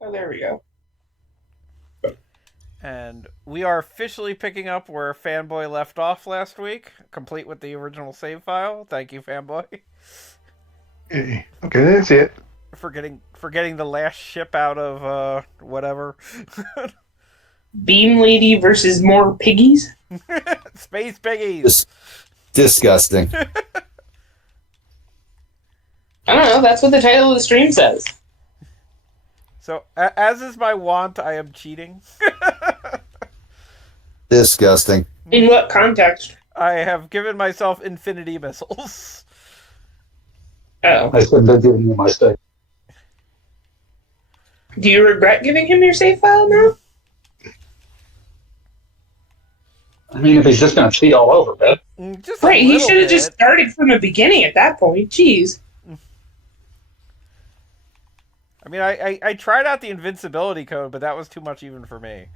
Oh, there we go. And we are officially picking up where Fanboy left off last week, complete with the original save file. Thank you, Fanboy, Okay, that's it. for getting the last ship out of whatever. Beam Lady versus more piggies? Space piggies. Dis- disgusting. I don't know, that's what the title of the stream says. So, as is my wont, I am cheating. Disgusting. In what context? I have given myself infinity missiles. Oh. I shouldn't have given you my stake. Do you regret giving him your save file now? I mean, if he's just going to cheat all over, man. Just Right, he should have bit. just started from the beginning at that point. Jeez. I mean, I tried out the invincibility code, but that was too much even for me.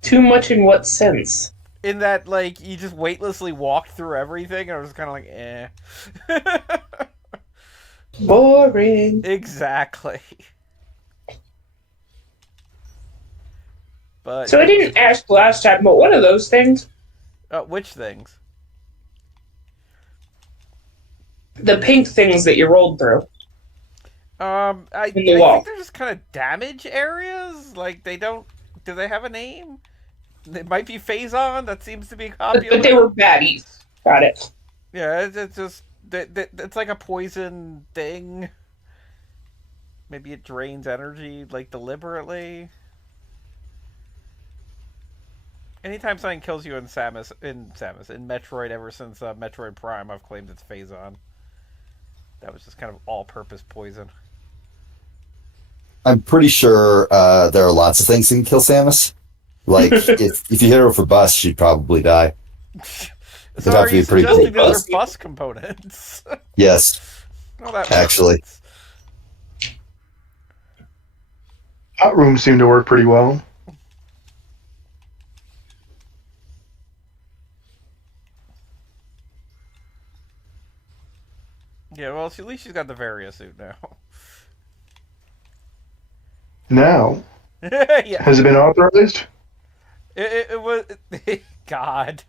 Too much in what sense? In that, like, you just weightlessly walked through everything, and I was kind of like, eh. Boring. Exactly. But So I didn't ask last time, but what are those things? which things? The pink things that you rolled through. I In the wall. think they're just kind of damage areas. Like, they don't. Do they have a name? It might be Phazon. That seems to be popular. But they were baddies. Got it. Yeah, it's just it's like a poison thing. Maybe it drains energy, like, deliberately. Anytime something kills you in Metroid, ever since Metroid Prime, I've claimed it's Phazon. That was just kind of all-purpose poison. I'm pretty sure there are lots of things that can kill Samus. Like, if you hit her with a bus, she'd probably die. So have are to be you a pretty suggesting big those bus. are bus components? Yes, Well, that actually. makes sense. Hot rooms seem to work pretty well. Yeah, well, at least she's got the Varia suit now. Now, Yeah, has it been authorized? it was. God,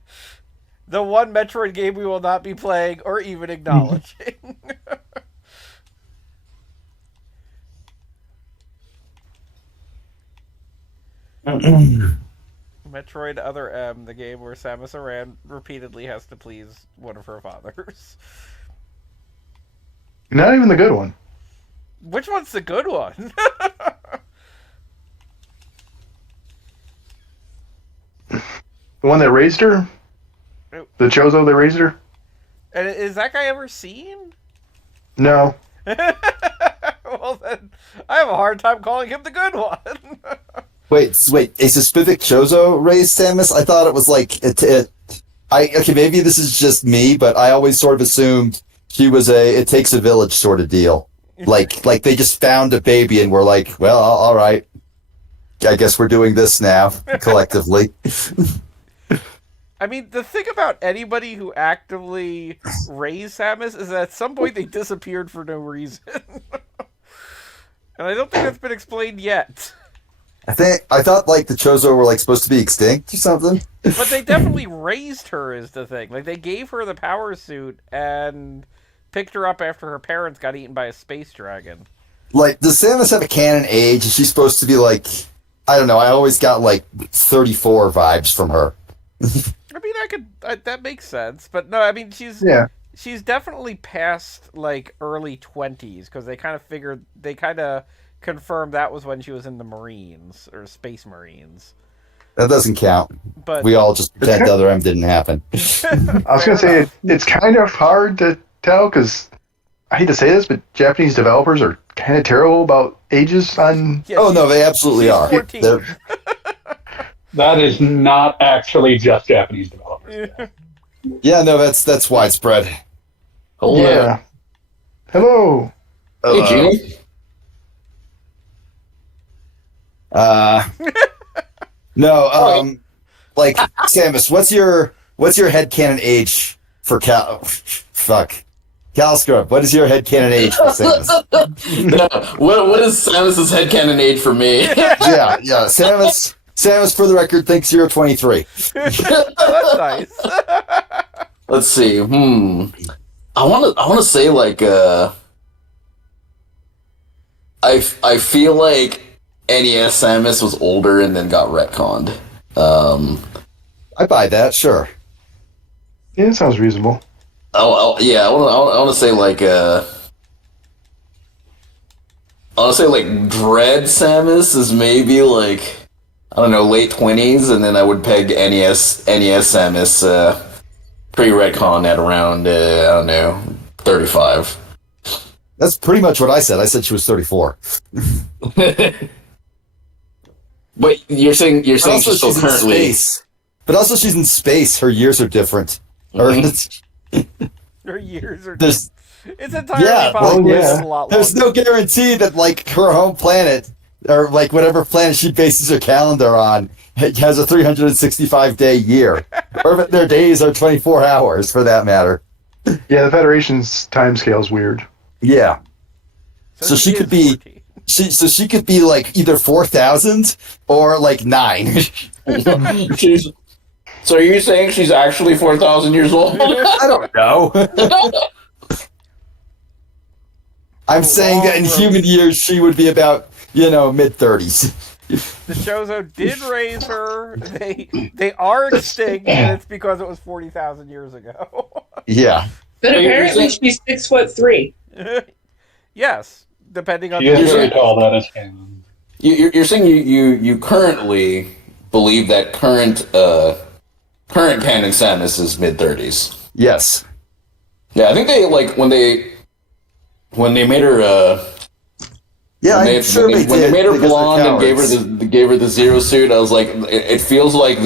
the one Metroid game we will not be playing or even acknowledging. Metroid Other M, the game where Samus Aran repeatedly has to please one of her fathers. Not even the good one. Which one's the good one? The one that raised her? The Chozo that raised her? And is that guy ever seen? No. Well, then I have a hard time calling him the good one. Wait, a specific Chozo raised Samus? I thought it was like okay, maybe this is just me, but I always sort of assumed she was a it takes a village sort of deal. Like they just found a baby and were like, well, all right, I guess we're doing this now collectively. I mean, the thing about anybody who actively raised Samus is that at some point they disappeared for no reason. And I don't think that's been explained yet. I thought like the Chozo were like supposed to be extinct or something. But they definitely raised her is the thing. Like, they gave her the power suit and picked her up after her parents got eaten by a space dragon. Like, does Samus have a canon age? Is she supposed to be like, I don't know, I always got like 34 vibes from her. I mean, that makes sense. But no, I mean, Yeah. she's definitely past, like, early 20s, because they kind of confirmed that was when she was in the Marines, or Space Marines. That doesn't count. But We all just pretend the other M didn't happen. I was going to say, it's kind of hard to tell because I hate to say this, but Japanese developers are kind of terrible about ages on. yeah, Oh no, they absolutely she's are. 14. That is not actually just Japanese developers. Yeah, no, that's widespread. Hello. Yeah. Hello. Hey, Gene. No, like Samus, what's your headcanon age for Fuck. Calscrub, what is your headcanon age for Samus? What is Samus's headcanon age for me? yeah. Samus, for the record, thinks you're 23. That's nice. Let's see. I want to say like I feel like NES Samus was older and then got retconned. I buy that, sure. Yeah, it sounds reasonable. I want to say like Dread Samus is maybe like, I don't know, late 20s, and then I would peg NES Samus pre-retcon at around I don't know, 35. That's pretty much what I said. I said she was 34. But you're saying But also she's still she's currently in space. But also she's in space. Her years are different. Her years are. There's It's entirely possible. yeah. It's a lot There's longer. no guarantee that like her home planet or like whatever planet she bases her calendar on has a 365-day year, or that their days are 24 hours for that matter. Yeah, the Federation's timescale is weird. Yeah, so she is could be 14. she could be like either 4,000 or like 9. So are you saying she's actually 4,000 years old? I don't know. I'm saying that in human years she would be about mid-30s. The Chozo did raise her. They are extinct, and it's because it was 40,000 years ago. Yeah. But You're apparently saying- she's 6'3". Yes, depending on You the usually call that as canon. You're saying you currently believe that current canon Samus is mid-30s. Yes. Yeah, I think they like when they made her Yeah, when I'm sure they when did. they made her because they're blonde and cowards. gave her the zero suit. I was like, it feels like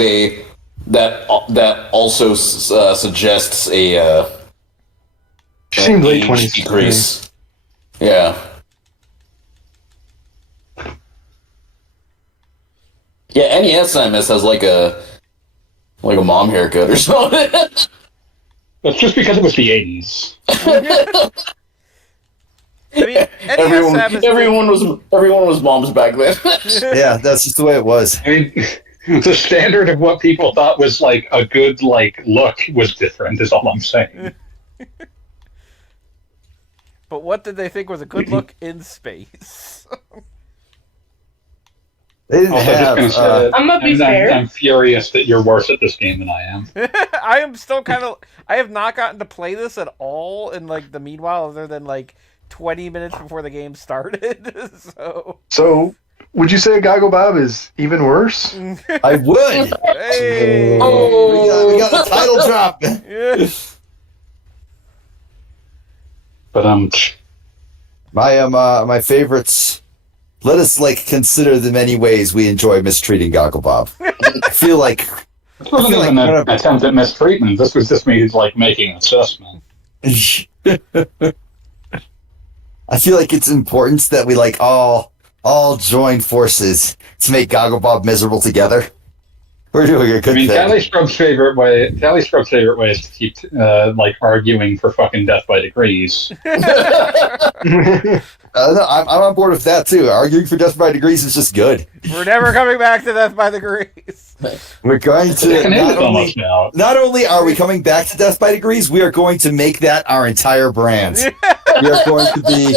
that also suggests a She seemed late age 20s. decrease. Yeah. Yeah, NES Samus has like a mom haircut or something. That's just because it was the 80s. I mean, Everyone was moms back then. Yeah, that's just the way it was. I mean, the standard of what people thought was like a good look was different. Is all I'm saying. But what did they think was a good look in space? They didn't Also, just gonna have. say that I'm gonna be fair. I'm furious that you're worse at this game than I am. I am still kind of. I have not gotten to play this at all in the meanwhile, other than 20 minutes before the game started. So, would you say Goggle Bob is even worse? I would. Hey. We got the title drop. Yeah. But My favorites. Let us consider the many ways we enjoy mistreating Goggle Bob. I feel like this wasn't even an attempt at mistreatment. This was just me making an assessment. I feel like it's important that we all join forces to make Goggle Bob miserable together. We're doing a good thing. Tally Scrub's favorite way is to keep arguing for fucking death by degrees. No, I'm on board with that too. Arguing for Death by Degrees is just good. We're never coming back to Death by Degrees. We're going to It is almost now. not only are we coming back to Death by Degrees, we are going to make that our entire brand. We are going to be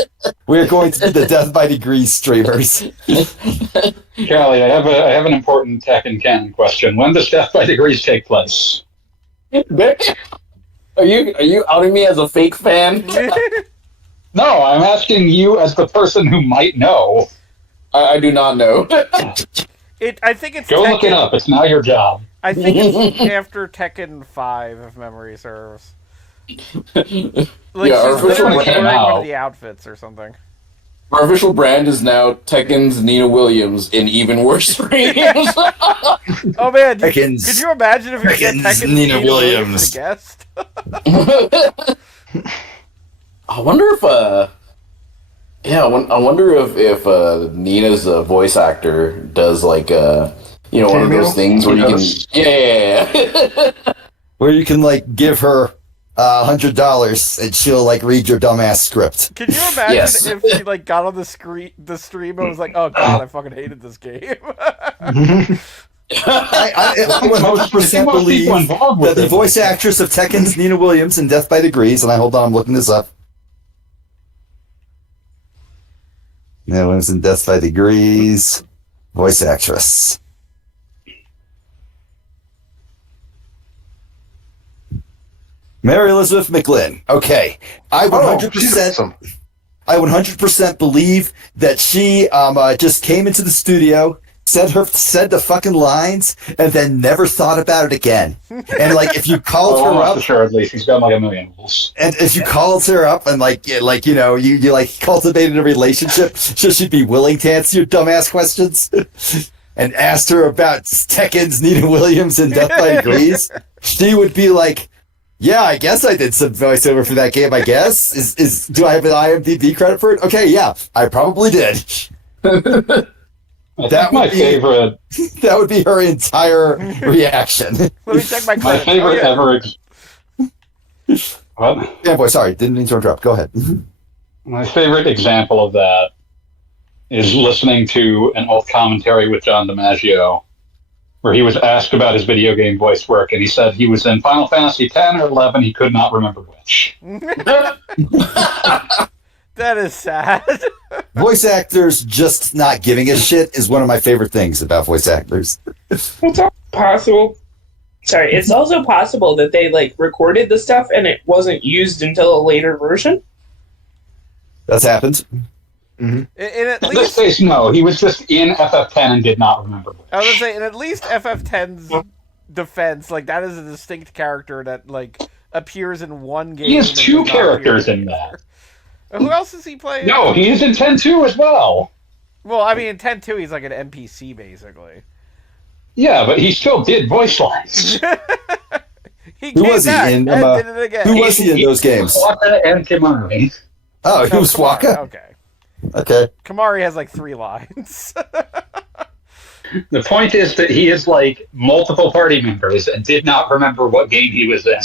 the Death by Degrees streamers. Callie, I have an important tech and canon question. When does Death by Degrees take place? Are you outing me as a fake fan? No, I'm asking you as the person who might know. I do not know. I think it's Go look it up. It's now your job. I think it's after Tekken 5, if memory serves. Yeah, our She's official literally came wearing one out. of the outfits or something. Our official brand is now Tekken's Nina Williams in even worse streams. Oh man, Tekken's- could you imagine if you get Tekken's Tekken's Nina Nina Williams. as a guest? I wonder if I wonder if Nina's voice actor does one of Cameo? those things where you can Yes. yeah. Where you can give her $100, and she'll like read your dumbass script. Can you imagine Yes. if she like got on the stream and was like, "Oh God, I fucking hated this game." I Most 100% believe people involved with that the it. voice actress of Tekken's Nina Williams in Death by Degrees, and I'm looking this up. Nina Williams in Death by Degrees, voice actress. Mary Elizabeth McGlynn. Okay, I 100%. She's awesome. I 100% believe that she just came into the studio, said the fucking lines, and then never thought about it again. And like, if you called her Almost up, assuredly, she's got like a million rules. and if you called her up and you like cultivated a relationship, so she'd be willing to answer your dumbass questions, and asked her about Tekken's Nina Williams in Death by Degrees, she would be like, yeah, I guess I did some voiceover for that game, I guess. Do I have an IMDb credit for it? Okay, yeah, I probably did. I That think my would be- favorite, That would be her entire reaction. Let me check my my credits. favorite Oh, yeah. ever. What? Yeah, boy, sorry, didn't mean to interrupt. Go ahead. My favorite example of that is listening to an old commentary with John DiMaggio, where he was asked about his video game voice work, and he said he was in Final Fantasy X or 11. He could not remember which. That is sad. Voice actors just not giving a shit is one of my favorite things about voice actors. It's all possible. Sorry, it's also possible that they like recorded the stuff and it wasn't used until a later version. That's happened. And at In this least, case, no. He was just in FF10 and did not remember which. I was gonna say, and at least FF10's defense, like that is a distinct character that like appears in one game. He has and two does not appear characters in the that. other. Who else is he playing? No, he is in 10 too as well. Well, I mean, in 10-2, he's like an NPC basically. Yeah, but he still did voice lines. He Who came was he back in, and uh, did it again. who was he in those games? Waka and Kimari. Oh, he was Kamari, Waka? Okay. Okay. Kamari has like 3 lines. The point is that he is like multiple party members and did not remember what game he was in.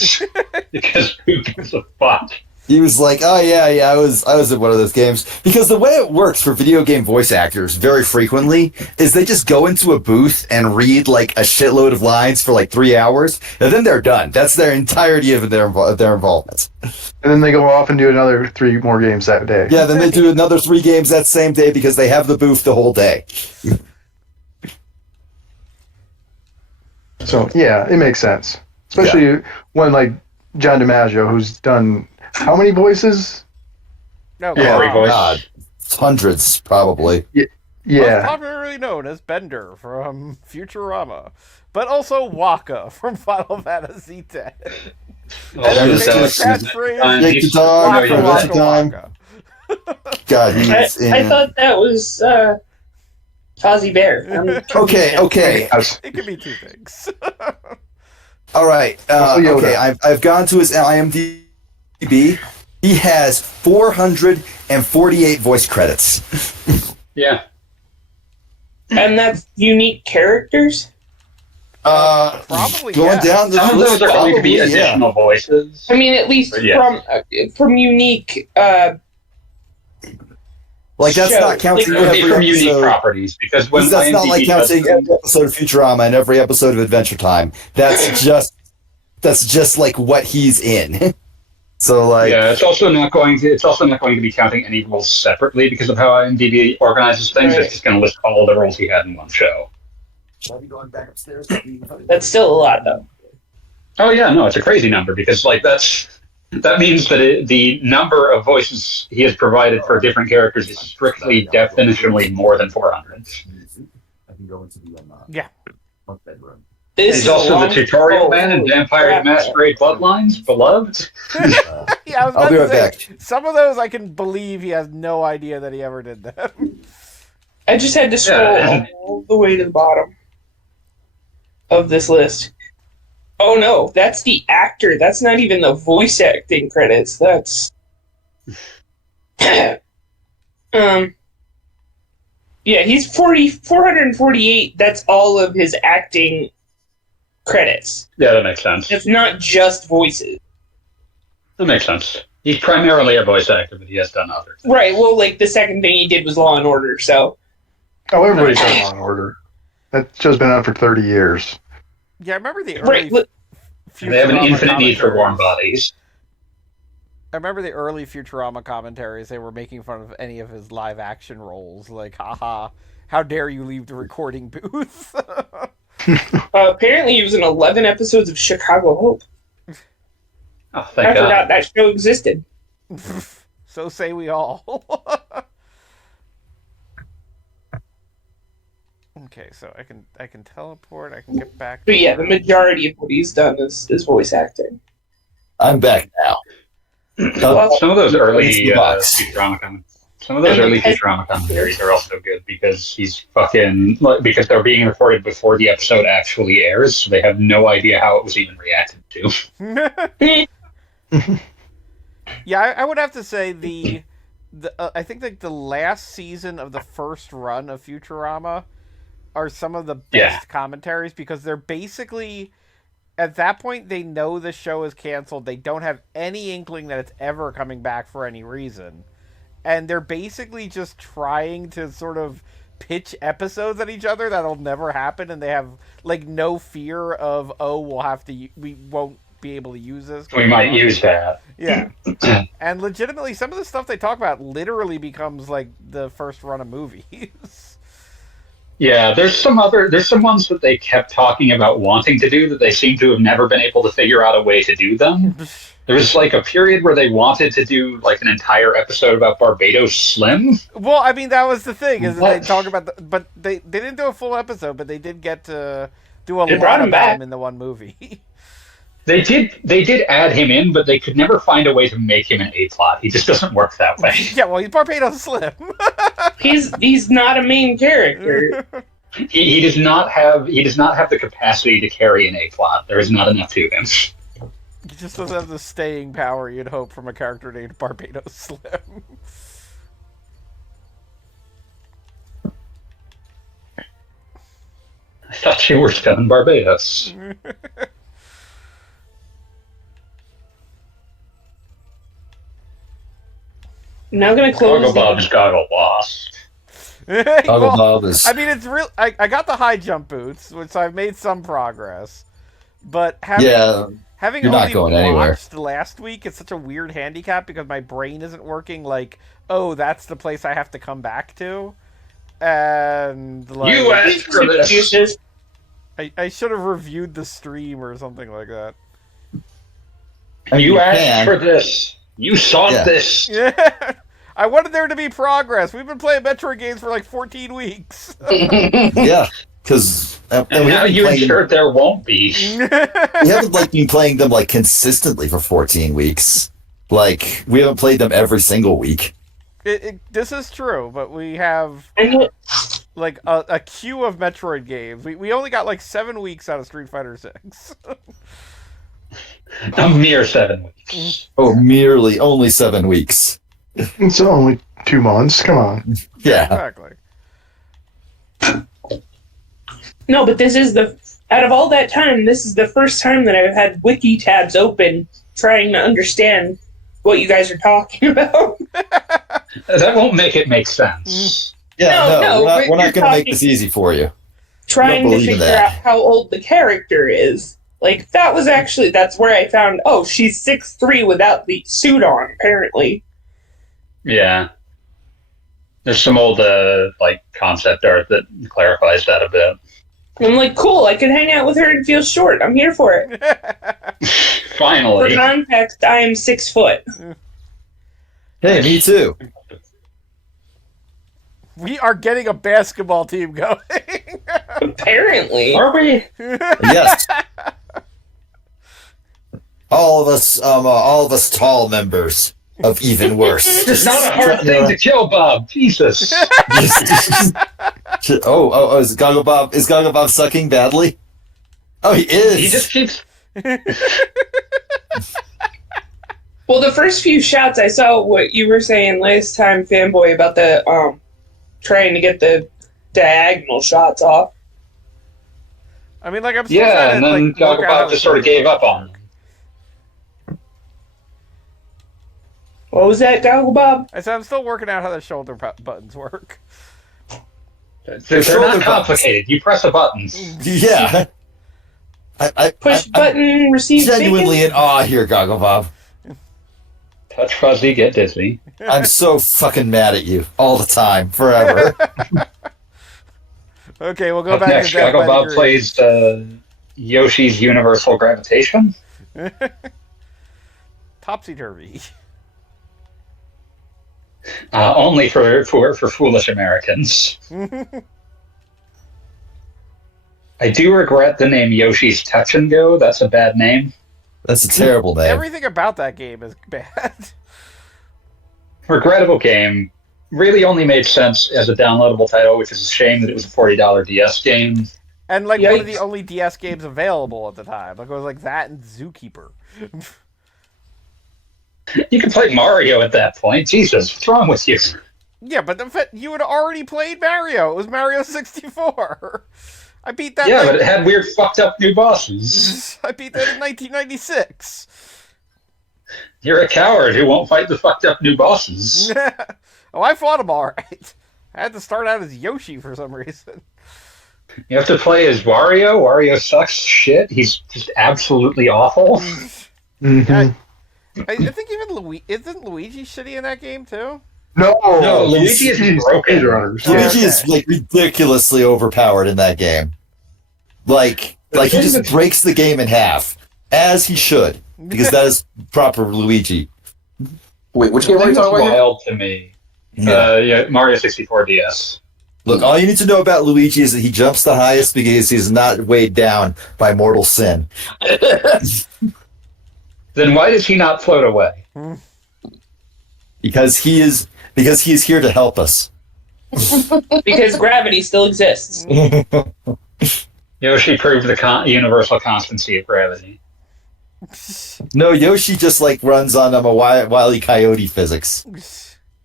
Because who gives a fuck? He was like, oh yeah, I was in one of those games. Because the way it works for video game voice actors very frequently is they just go into a booth and read like a shitload of lines for like 3 hours, and then they're done. That's their entirety of their involvement. And then they go off and do another 3 more games that day. Yeah, then they do another 3 games that same day because they have the booth the whole day. So yeah, it makes sense. Especially when like John DiMaggio, who's done how many voices? No, Yeah. Every voice. God, hundreds probably. Most Yeah. popularly known as Bender from Futurama, but also Waka from Final Fantasy X. Oh, And his that's famous just- catchphrase, Take the dog, Waka, for Waka, the time. Waka. God, he's I in. thought that was Fozzie Bear. Okay. Yes. It could be 2 things. All right. Yoda. Okay, I've gone to his IMDb. He has 448 voice credits. Yeah. And that's unique characters? Probably, going yeah. down the Some of list. those are going to be probably, yeah. additional voices. I mean, at least Yeah. from unique. Like that's show. not counting It would be every from unique episode. properties because when That's not like IMDb does counting every episode of Futurama and every episode of Adventure Time. That's just like what he's in. So like, yeah, it's also not going to be counting any roles separately because of how IMDb organizes things. Right. It's just going to list all the roles he had in one show. That's still a lot, though. Oh yeah, no, it's a crazy number because like that means that the number of voices he has provided for different characters is strictly definitionally more than 400. Yeah. This He's is a also the long- tutorial man in holy Vampire crap. the Masquerade Bloodlines, beloved. Yeah, I was I'll about be to right say, back. some of those I can believe he has no idea that he ever did them. I just had to scroll Yeah. all the way to the bottom of this list. Oh no, that's the actor. That's not even the voice acting credits. That's yeah, he's 448. That's all of his acting credits. Yeah, that makes sense. It's not just voices. That makes sense. He's primarily a voice actor, but he has done other things. Right. Well, like the second thing he did was Law and Order. So. Oh, everybody's done Law and Order. That show's been on for 30 years. Yeah, I remember the early Right. They have an Futurama infinite need for warm commentaries. bodies. I remember the early Futurama commentaries. They were making fun of any of his live action roles, like, haha, how dare you leave the recording booth? Apparently, he was in 11 episodes of Chicago Hope. Oh, thank I God. forgot that show existed. So say we all. Okay, so I can teleport. I can get back. But yeah, the majority of what he's done is voice acting. I'm back now. Well, Some of those early It's the box. Futurama commentaries are also good because because they're being recorded before the episode actually airs, so they have no idea how it was even reacted to. Yeah, I would have to say I think like the last season of the first run of Futurama are some of the best commentaries because they're basically at that point they know the show is canceled. They don't have any inkling that it's ever coming back for any reason. And they're basically just trying to sort of pitch episodes at each other that'll never happen, and they have like no fear of we won't be able to use this. We might use that. Yeah. And legitimately some of the stuff they talk about literally becomes like the first run of movies. Yeah, there's some ones that they kept talking about wanting to do that they seem to have never been able to figure out a way to do them. There was like a period where they wanted to do like an entire episode about Barbados Slim. Well, I mean that was the thing is that What? they talk about but they didn't do a full episode, but they did get to do a They lot brought him about back. him in the one movie. They did add him in, but they could never find a way to make him an A-plot. He just doesn't work that way. Yeah, well, he's Barbados Slim. he's not a main character. He does not have the capacity to carry an A-plot. There is not enough to him. He just doesn't have the staying power you'd hope from a character named Barbados Slim. I thought you were still in Barbados. I'm now gonna close. Goggle Bob's Goggle Lost. Goggle Bob is. I mean, it's real. I got the high jump boots, which I've made some progress. But having You're not only going anywhere. watched last week, it's such a weird handicap because my brain isn't working. Like, oh, that's the place I have to come back to, and like You asked for this. I should have reviewed the stream or something like that. You asked can. for this. You sought this. Yeah, I wanted there to be progress. We've been playing Metroid games for like 14 weeks. Yeah, because And now you ensured there won't be. we haven't like been playing them like consistently for 14 weeks. Like we haven't played them every single week. This is true, but we have like a queue of Metroid games. We only got like 7 weeks out of Street Fighter 6. A mere 7 weeks. Oh, merely only 7 weeks. It's only 2 months. Come on. Yeah. Exactly. No, but this is out of all that time, this is the first time that I've had wiki tabs open trying to understand what you guys are talking about. That won't make it make sense. Yeah, No, we're but not you're going to make talking- this easy for you. Trying to believe in figure that. out how old the character is. Like, that's where I found, oh, she's 6'3" without the suit on, apparently. Yeah. There's some old concept art that clarifies that a bit. I'm like, cool, I can hang out with her and feel short. I'm here for it. For Finally. context, I am 6 foot. Hey, me too. We are getting a basketball team going. Apparently. Are we? Yes. All of us tall members of even worse. It's not a hard thing to kill, Bob. Jesus. Is Goggle Bob sucking badly? Oh, he is. He just keeps... Well, the first few shots, I saw what you were saying last time, Fanboy, about the, trying to get the diagonal shots off. I mean, like, I'm still Yeah, trying and to, then like, work Goggle out how Bob just sort of gave up on him. What was that, Goggle Bob? I said I'm still working out how the shoulder buttons work. They're not complicated. You press a button. Yeah. Push button, receive Genuinely bacon? in awe here, Goggle Bob. Touch fuzzy, get dizzy. I'm so fucking mad at you all the time, forever. Okay, we'll go Up back next, to Death Goggle by Bob Degree. plays Yoshi's Universal Gravitation. Topsy-turvy. Only for foolish Americans. I do regret the name Yoshi's Touch and Go. That's a bad name. That's a terrible name. Everything about that game is bad. Regrettable game. Really only made sense as a downloadable title, which is a shame that it was a $40 DS game. And like one of the Yikes. only DS games available at the time. Like it was like that and Zookeeper. You can play Mario at that point. Jesus, what's wrong with you? Yeah, but you had already played Mario. It was Mario 64. I beat that. Yeah, but it had weird, fucked up new bosses. I beat that in 1996. You're a coward who won't fight the fucked up new bosses. Oh, I fought him all right. I had to start out as Yoshi for some reason. You have to play as Wario. Wario sucks shit. He's just absolutely awful. Mhm. I think even isn't Luigi shitty in that game too? No, Luigi is broken. Speedrunners. Yeah. Luigi is like ridiculously overpowered in that game. Like he just breaks the game in half, as he should, because that is proper Luigi. Wait, which game are you It's talking about? wild to me. Yeah. Mario 64 DS. Look, all you need to know about Luigi is that he jumps the highest because he's not weighed down by mortal sin. Then why does he not float away? Because he is here to help us. Because gravity still exists. Yoshi proved the universal constancy of gravity. No, Yoshi just like runs on a Wile E. Coyote physics.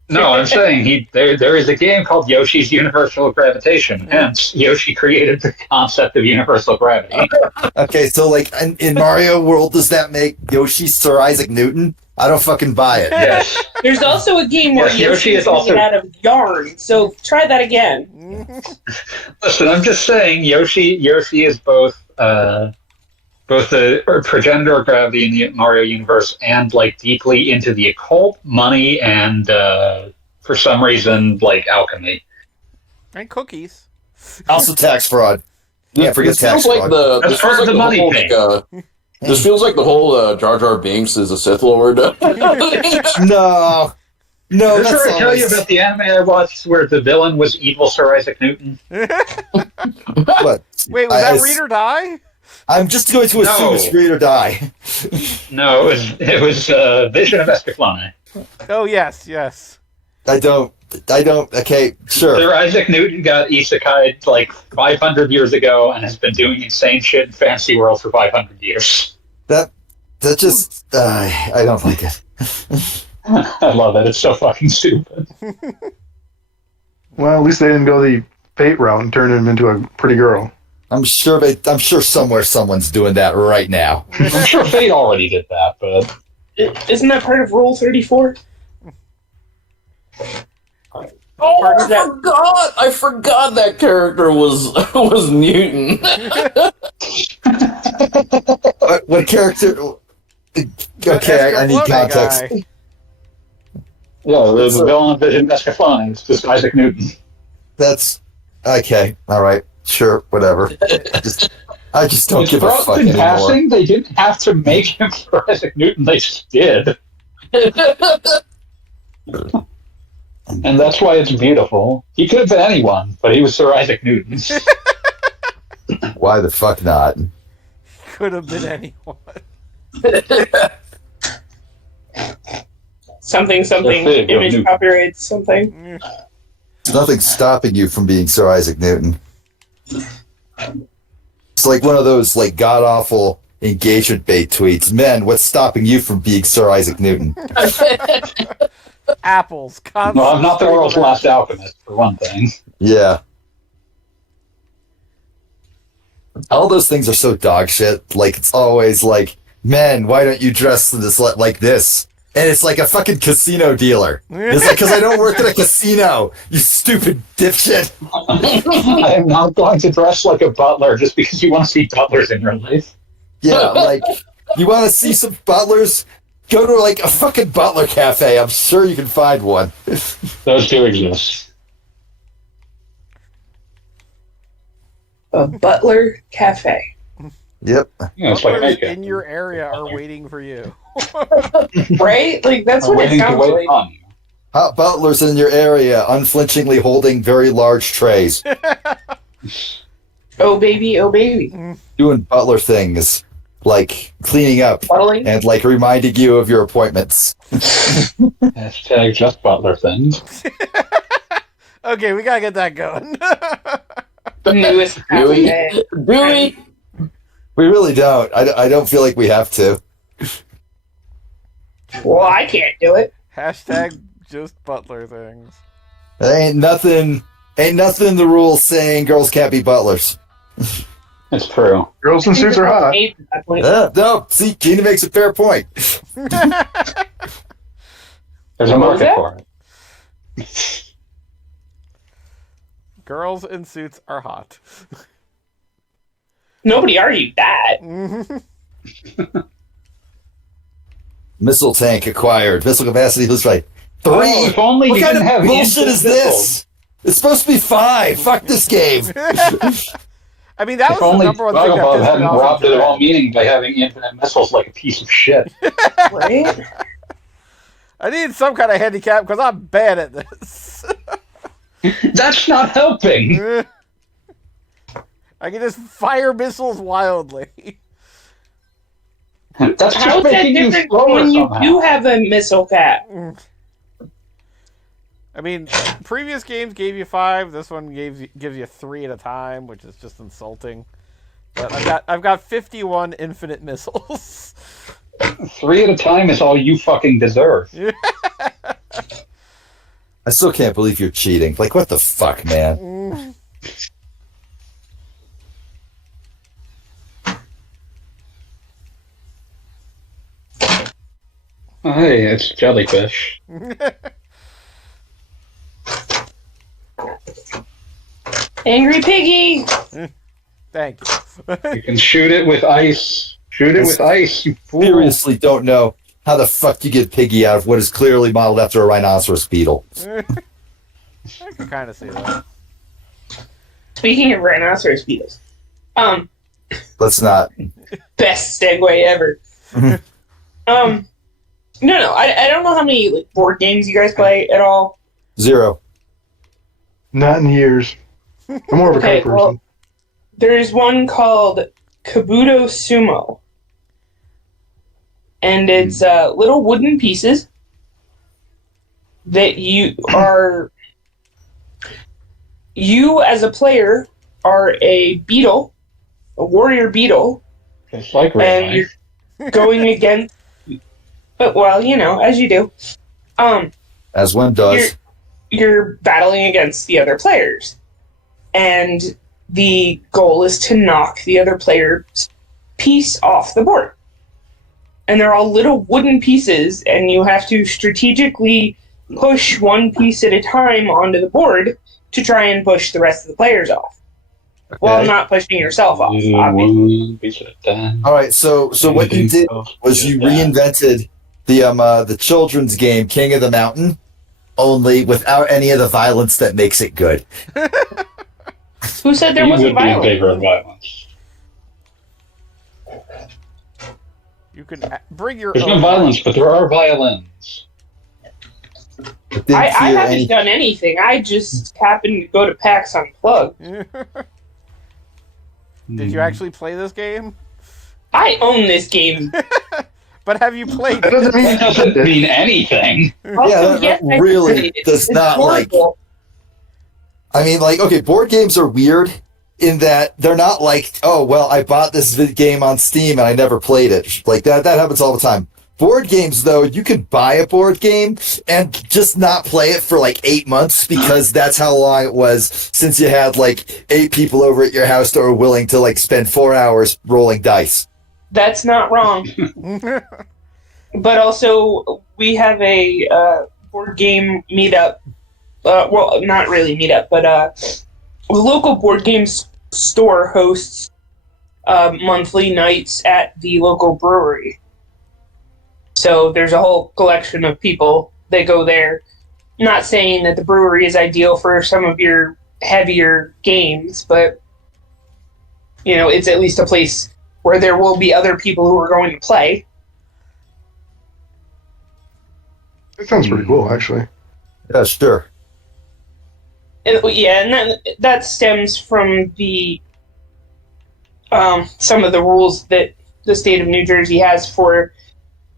No, I'm saying there is a game called Yoshi's Universal Gravitation. Hence, Yoshi created the concept of universal gravity. Okay, so like in Mario World, does that make Yoshi Sir Isaac Newton? I don't fucking buy it. Yes. There's also a game where Yes, Yoshi Yoshi is is also- made out of yarn, so try that again. Listen, I'm just saying Yoshi is both the progenitor of gravity in the Mario universe and like deeply into the occult, money, and for some reason like alchemy. And cookies. Also tax fraud. Yeah, forget This tax feels fraud. like That's part of the money whole, thing. this feels like the whole Jar Jar Binks is a Sith Lord. No, Did I that's ever tell you always, about the anime I watched where the villain was evil Sir Isaac Newton? what? Wait, was that Read or Die? I'm just going to assume No. it's read or die. No, it was Vision of Escaflowne. Oh yes. I don't. Okay, sure. Sir Isaac Newton got isekai'd like 500 years ago and has been doing insane shit in Fantasy World for 500 years. That just. I don't like it. I love it. It's so fucking stupid. Well, at least they didn't go the Fate route and turn him into a pretty girl. I'm sure somewhere someone's doing that right now. I'm sure Fate already did that, but Isn't that part of Rule 34? Oh, Part of that- I forgot that character was Newton. What character? Okay, I need Escaflowne context. guy. yeah, the villain of Vision of Escaflowne is just Isaac Newton. That's okay. All right, sure, whatever. I just don't give a fuck in anymore. passing, they didn't have to make him Sir Isaac Newton. They just did. And that's why it's beautiful. He could have been anyone, but he was Sir Isaac Newton. Why the fuck not? Could have been anyone. Something, There you go. image copyright, something. There's nothing stopping you from being Sir Isaac Newton. It's like one of those like god awful engagement bait tweets. Men, what's stopping you from being Sir Isaac Newton? Apples. Well, I'm not the world's last alchemist, for one thing. Yeah. All those things are so dog shit. Like it's always like, men, why don't you dress like this? and it's like a fucking casino dealer. It's like, because I don't work at a casino, you stupid dipshit. I am not going to dress like a butler just because you want to see butlers in your life. Yeah, like, you want to see some butlers? Go to like a fucking butler cafe. I'm sure you can find one. Those do exist. A butler cafe. Yep. Yeah, it's like Butlers makeup. in your area are waiting for you. Right? Like, that's I'm what it waiting to sounds wait like. on you. Hot butlers in your area, unflinchingly holding very large trays, Oh, baby, oh, baby. doing butler things, like cleaning up Buttling? and like reminding you of your appointments. Hashtag just butler things. Okay, we gotta get that going. The newest Do we? cafe. Do we? We really don't. I don't feel like we have to. Well, I can't do it. Hashtag just butler things. There ain't nothing in the rules saying girls can't be butlers. It's true. Girls in suits are hot. No, see, Keenan makes a fair point. There's a What was market that? for it. Girls in suits are hot. Nobody argued that. Missile tank acquired. Missile capacity looks like 3. Oh, if only What you kind didn't of have bullshit is instant this? missiles. It's supposed to be 5. Fuck this game. I mean, that If was the only number one thing Goggle that Bob pissed me hadn't off. robbed in it of all Dread. meaning by having infinite missiles like a piece of shit. Right? I need some kind of handicap because I'm bad at this. That's not helping. I can just fire missiles wildly. That's just How's that making you different slower when you somehow. do have a missile cap? I mean, previous games gave you 5. This one gives you 3 at a time, which is just insulting. But I've got 51 infinite missiles. 3 at a time is all you fucking deserve. I still can't believe you're cheating. Like, what the fuck, man? Oh, hey, it's jellyfish. Angry Piggy! Thank you. You can shoot it with ice. Shoot it with ice, you fool. Seriously don't know how the fuck you get Piggy out of what is clearly modeled after a rhinoceros beetle. I can kind of see that. Speaking of rhinoceros beetles, Let's not. best segue ever. No, I don't know how many like board games you guys play at all. 0. Not in years. I'm more of a Okay, card well, person. there's one called Kabuto Sumo. And it's little wooden pieces that you as a player are a beetle, a warrior beetle, It's like real and life. you're going against. But well, you know, as you do, As one does. you're battling against the other players, and the goal is to knock the other player's piece off the board. And they're all little wooden pieces, and you have to strategically push one piece at a time onto the board to try and push the rest of the players off, while Okay. not pushing yourself off, You obviously. won't be shut down. All right, so what you did was you reinvented the children's game King of the Mountain, only without any of the violence that makes it good. Who said there You wasn't would be in favor of violence? violence. You can bring your There's own no violence, but there are violins. Didn't I hear haven't any- done anything. I just happened to go to PAX Unplugged. Did you actually play this game? I own this game. But have you played That doesn't it? mean That doesn't mean anything. Also, that yes, I really played it. does It's not, like- horrible. I mean, like, okay, board games are weird in that they're not like, oh, well, I bought this game on Steam and I never played it. Like, that happens all the time. Board games, though, you could buy a board game and just not play it for like 8 months because that's how long it was since you had like 8 people over at your house that were willing to like spend 4 hours rolling dice. That's not wrong. but also we have a board game meetup. Well, not really meetup, but the local board games store hosts monthly nights at the local brewery. So there's a whole collection of people that go there. Not saying that the brewery is ideal for some of your heavier games, but it's at least a place where there will be other people who are going to play. That sounds pretty cool, actually. Yeah, sure. And that stems from the some of the rules that the state of New Jersey has for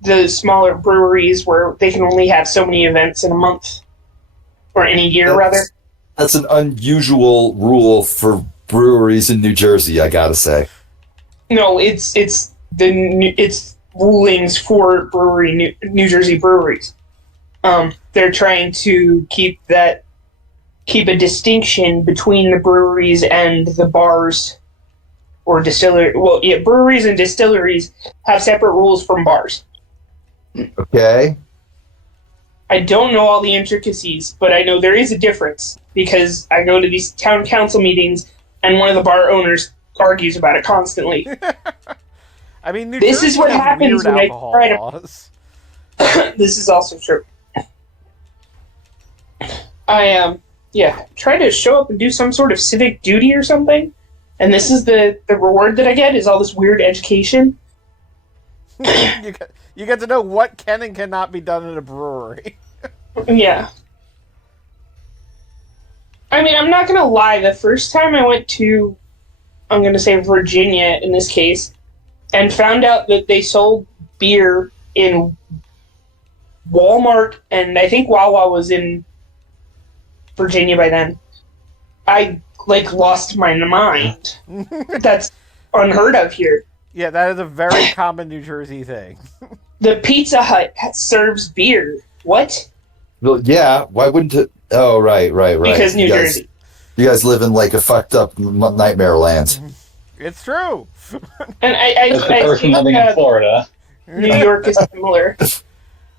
the smaller breweries, where they can only have so many events in a month, or in a year, rather. That's an unusual rule for breweries in New Jersey, I gotta say. No, it's rulings for New Jersey breweries. They're trying to keep a distinction between the breweries and the bars or distillery. Well, yeah, breweries and distilleries have separate rules from bars. Okay. I don't know all the intricacies, but I know there is a difference because I go to these town council meetings and one of the bar owners argues about it constantly. I mean, New This Jersey is what has happens weird when I alcohol try to- laws. This is also true. I try to show up and do some sort of civic duty or something, and this is the reward that I get is all this weird education. You get to know what can and cannot be done in a brewery. Yeah. I mean, I'm not gonna lie, the first time I went to, I'm gonna say Virginia in this case, and found out that they sold beer in Walmart, and I think Wawa was in Virginia by then, I lost my mind. That's unheard of here. Yeah, that is a very common New Jersey thing. The Pizza Hut serves beer. What? Well, yeah, why wouldn't it? Oh, right. Because New Jersey. You guys live in a fucked up nightmare land. It's true. And As the person living in Florida. New York is similar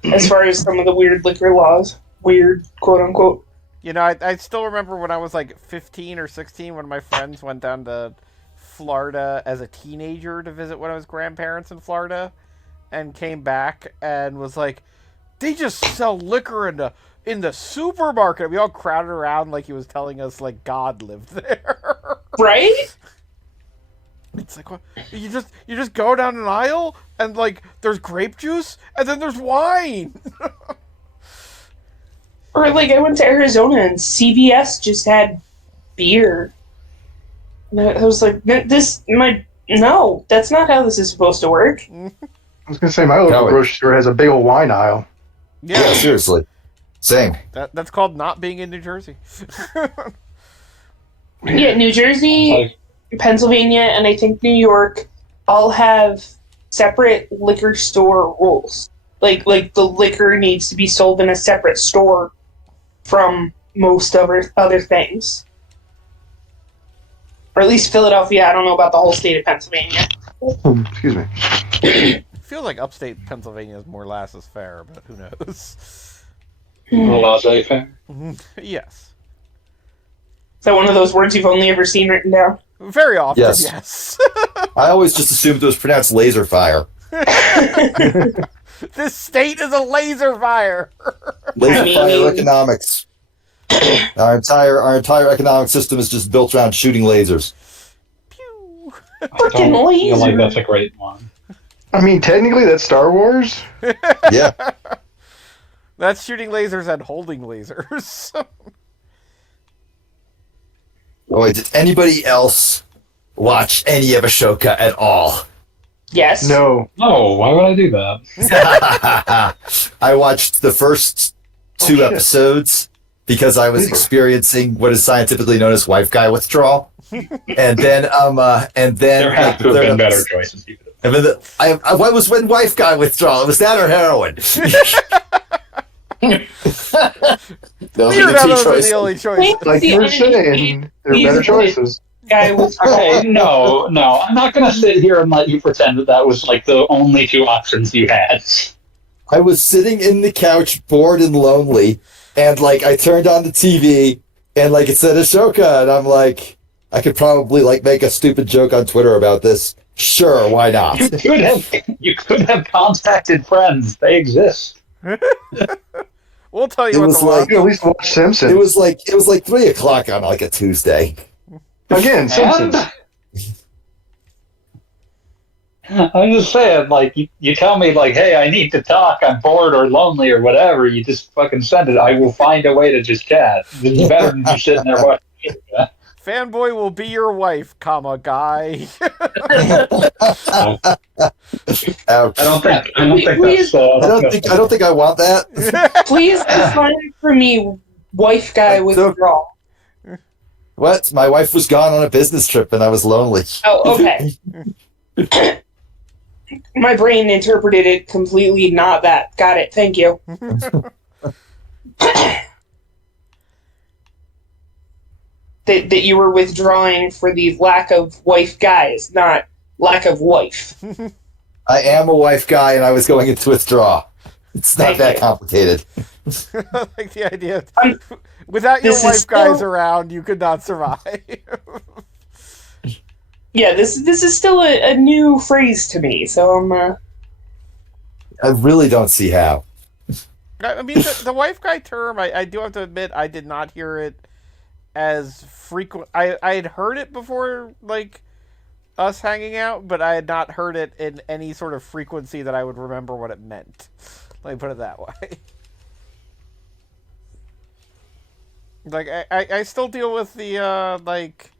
as far as some of the weird liquor laws. Weird, quote unquote. I still remember when I was 15 or 16 when my friends went down to Florida as a teenager to visit one of his grandparents in Florida and came back and was like, they just sell liquor in the supermarket. We all crowded around like he was telling us God lived there. Right? It's like, what? You just go down an aisle and there's grape juice and then there's wine. Or I went to Arizona and CVS just had beer. And I was like, no, that's not how this is supposed to work. I was going to say, my local grocery store has a big old wine aisle. Yeah, seriously. Same. That's called not being in New Jersey. Yeah, New Jersey, Pennsylvania, and I think New York all have separate liquor store rules. Like the liquor needs to be sold in a separate store from most other things. Or at least Philadelphia. I don't know about the whole state of Pennsylvania. Excuse me. It feels like upstate Pennsylvania is more laissez-faire, but who knows? Laissez-faire? Yes. Is that one of those words you've only ever seen written down? Very often, Yes. yes. I always just assumed it was pronounced laser fire. This state is a laser fire. Laser fire economics. Our entire economic system is just built around shooting lasers. Pew. I don't feel like that's a great one. I mean, technically, that's Star Wars. Yeah. That's shooting lasers and holding lasers. Oh, wait, did anybody else watch any of Ashoka at all? Yes. No. No, why would I do that? I watched the first two episodes because I was experiencing what is scientifically known as wife guy withdrawal, and then There have to have been better choices. And then what was when wife guy withdrawal? It was that or heroin. Those Weird are the how two those are choices. the only choices. Like you were saying, there are better choices. Guy with Okay, no, I'm not going to sit here and let you pretend that was the only two options you had. I was sitting in the couch, bored and lonely, and like I turned on the TV, and like it said Ashoka, and I'm like, I could probably like make a stupid joke on Twitter about this. Sure, why not? You could have contacted friends. They exist. We'll tell It you what was to like- watch. You at least watch Simpsons. It was like 3:00 on like a Tuesday. Again, Simpsons. I'm just saying, like, you tell me, like, hey, I need to talk, I'm bored or lonely or whatever, you just fucking send it. I will find a way to just chat. It's better than you sitting there watching it. Fanboy will be your wife, comma, guy. Ouch. I don't think Please- that's. I don't think I want that. Please define for me wife guy withdrawal. What? My wife was gone on a business trip, and I was lonely. Oh, okay. My brain interpreted it completely not that. Got it. Thank you. that you were withdrawing for the lack of wife guys, not lack of wife. I am a wife guy, and I was going to withdraw. It's not Thank that you. complicated. I like the idea. I'm- Without your this wife is guys still- around, you could not survive. Yeah, this is still a new phrase to me, so I'm I really don't see how. I mean, the wife guy term, I do have to admit, I did not hear it as frequent. I had heard it before, like, us hanging out, but I had not heard it in any sort of frequency that I would remember what it meant. Let me put it that way. Like, I still deal with the, like,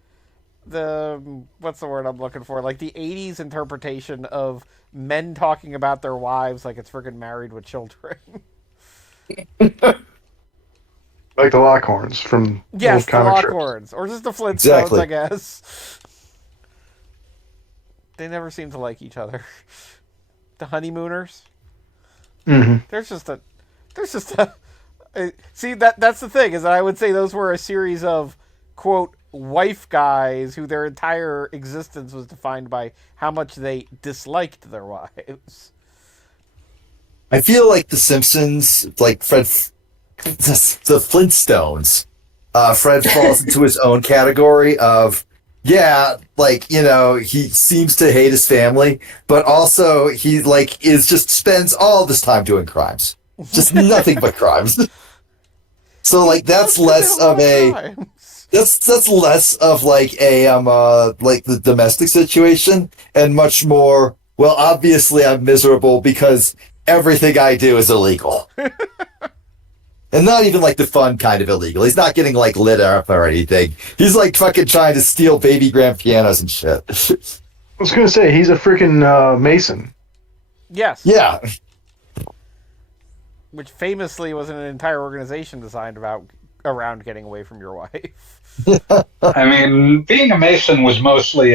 what's the word I'm looking for? Like, the 80s interpretation of men talking about their wives like it's freaking Married with Children. Like the Lockhorns from Yes, old the comic strips. Lockhorns. Or just the Flintstones, Exactly. I guess. They never seem to like each other. The Honeymooners. Mm-hmm. There's just a see, that's the thing, is that I would say those were a series of, quote, wife guys who their entire existence was defined by how much they disliked their wives. I feel like The Simpsons, like the Flintstones, Fred falls into his own category of, yeah, like, you know, he seems to hate his family, but also he, like, spends all this time doing crimes. Just nothing but crimes. So, like, that's less of a... That's less of like a like the domestic situation, and much more, well, obviously I'm miserable because everything I do is illegal. And not even like the fun kind of illegal. He's not getting like lit up or anything. He's like fucking trying to steal baby grand pianos and shit. I was gonna say he's a freaking Mason. Yes. Yeah. Which famously was an entire organization designed around getting away from your wife. I mean, being a Mason was mostly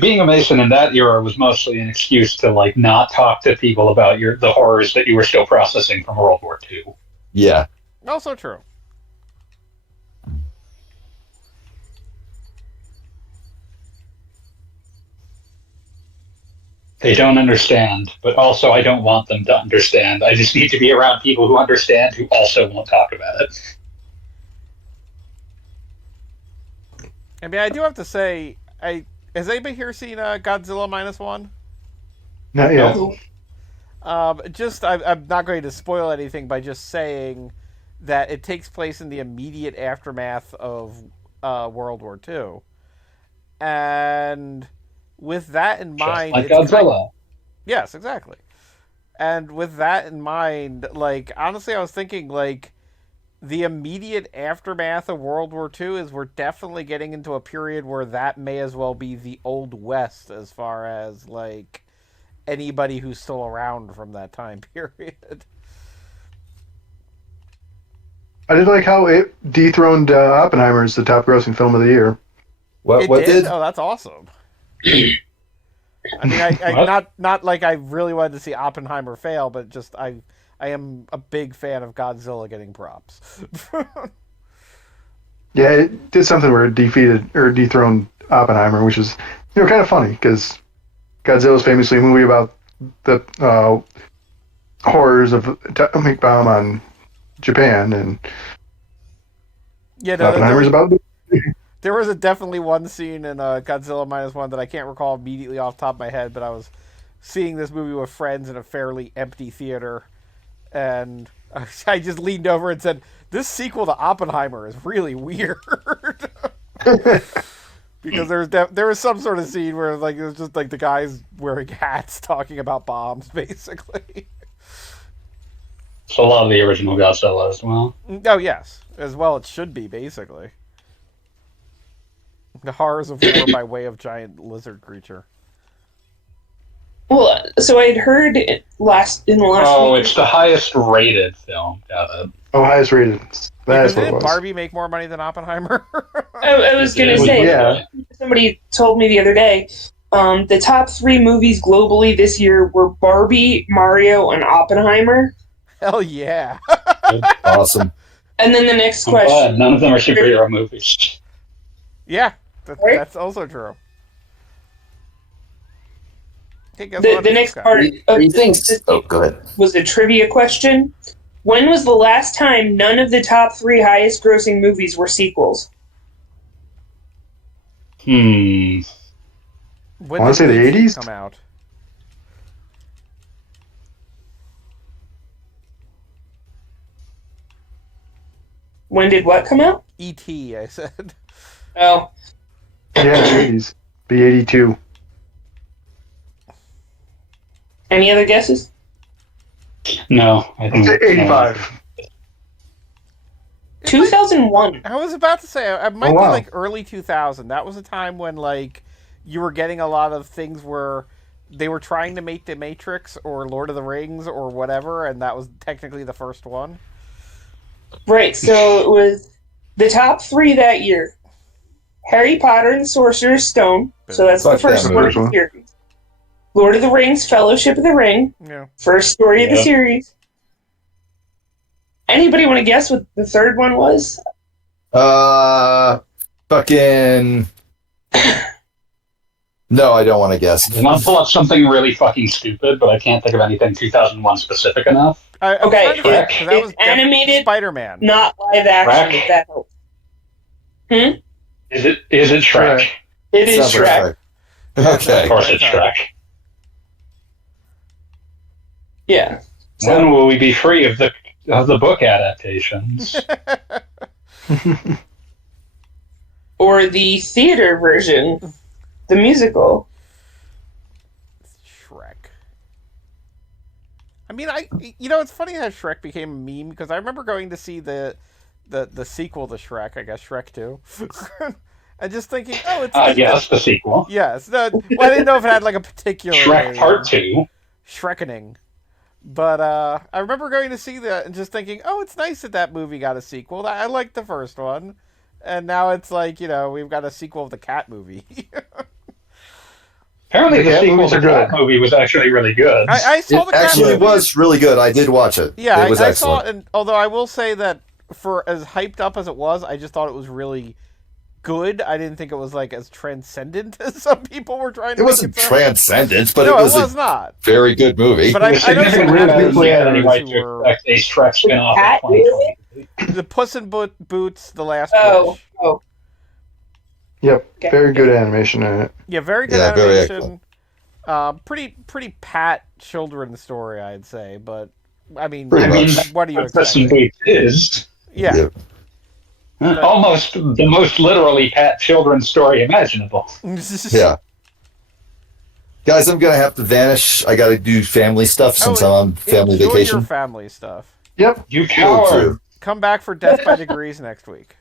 being a Mason in that era was mostly an excuse to like not talk to people about the horrors that you were still processing from World War II. Yeah. Also true. They don't understand, but also I don't want them to understand. I just need to be around people who understand who also won't talk about it. I mean, I do have to say, has anybody here seen Godzilla -1? Not yet. I'm not going to spoil anything by just saying that it takes place in the immediate aftermath of World War II, and with that in mind, Just like Godzilla. yes, exactly. And with that in mind, like, honestly, I was thinking, like, the immediate aftermath of World War II is we're definitely getting into a period where that may as well be the Old West as far as, like, anybody who's still around from that time period. I did like how it dethroned Oppenheimer as the top grossing film of the year. What did? Oh, that's awesome. I mean, I not like I really wanted to see Oppenheimer fail, but just I am a big fan of Godzilla getting props. Yeah, it did something where it defeated or dethroned Oppenheimer, which is kind of funny because Godzilla's famously a movie about the horrors of atomic bomb on Japan, and Yeah, no, Oppenheimer's about there was definitely one scene in Godzilla -1 that I can't recall immediately off the top of my head, but I was seeing this movie with friends in a fairly empty theater, and I just leaned over and said, "This sequel to Oppenheimer is really weird." Because there was some sort of scene where like it was just like the guys wearing hats talking about bombs, basically. So a lot of the original Godzilla as well. Oh yes, as well it should be basically. The horrors of war by way of giant lizard creature. Well, so I'd heard in the last. Oh, week, it's the highest rated film. Got it. highest rated. That is Because what it didn't was. Barbie make more money than Oppenheimer? I was gonna say, Yeah. somebody told me the other day, the top 3 movies globally this year were Barbie, Mario, and Oppenheimer. Hell yeah. Awesome. And then the next I'm glad question. none of them are superhero movies. Yeah, Right? that's also true. Hey, guess The what? next Okay. part of You think? this Oh, go ahead. was a trivia question. When was the last time none of the top 3 highest grossing movies were sequels? When Wanna did say the E.T. 80s? come out? When did what come out? E.T., I said. Oh, Yeah, 80s. Be 82. any other guesses? No, I think 85. 2001. I was about to say, it might Oh, be wow. like early 2000. That was a time when, like, you were getting a lot of things where they were trying to make The Matrix or Lord of the Rings or whatever, and that was technically the first one. Right, so it was the top 3 that year. Harry Potter and the Sorcerer's Stone, so that's Fuck the first that one movie. of the series. Lord of the Rings, Fellowship of the Ring, Yeah. first story of the Yeah. series. Anybody want to guess what the third one was? Fucking. No, I don't want to guess. I want to pull up something really fucking stupid, but I can't think of anything 2001 specific enough. I'm Okay, trying to think, 'cause that it's was animated, Spider-Man. not live action, Shrek? if that helps. Hmm? Is it Shrek? Shrek. It is Sounds like Shrek. Shrek. Of Okay. course it's Shrek. Yeah. When will we be free of the book adaptations? Or the theater version, the musical. Shrek. I mean, it's funny how Shrek became a meme, because I remember going to see the sequel to Shrek, I guess Shrek 2, and just thinking, oh, it's... Yes, the sequel. Yes. No, well, I didn't know if it had, like, a particular Shrek name. Part 2. Shrekening. But I remember going to see that and just thinking, oh, it's nice that movie got a sequel. I liked the first one. And now it's like, we've got a sequel of the Cat movie. Apparently the Yeah, sequel movies to are that good. movie was actually really good. I saw the It Cat actually movie. was really good. I did watch it. Yeah, it was I saw excellent. it, and although I will say that for as hyped up as it was, I just thought it was really good. I didn't think it was like as transcendent as some people were trying to It make wasn't it sound. transcendent, but No, it was not. a very good movie. But It was I know some significantly better than Really we had any actors right who to were expect a Shrek spin-off Cat in 2020. the Puss in Boots, The Last Oh, Wish. Yep. Okay. Very good animation in it. Yeah, very good Yeah, very animation. Pretty pat children's story, I'd say. But I mean, Pretty I mean, much. what do you Puss in expect? Boots is Yeah. almost the most literally pat children's story imaginable. Yeah. Guys, I'm going to have to vanish. I got to do family stuff since I'm on family Enjoy vacation. your family stuff. Yep. You Will coward! do. Come back for Death by Degrees next week.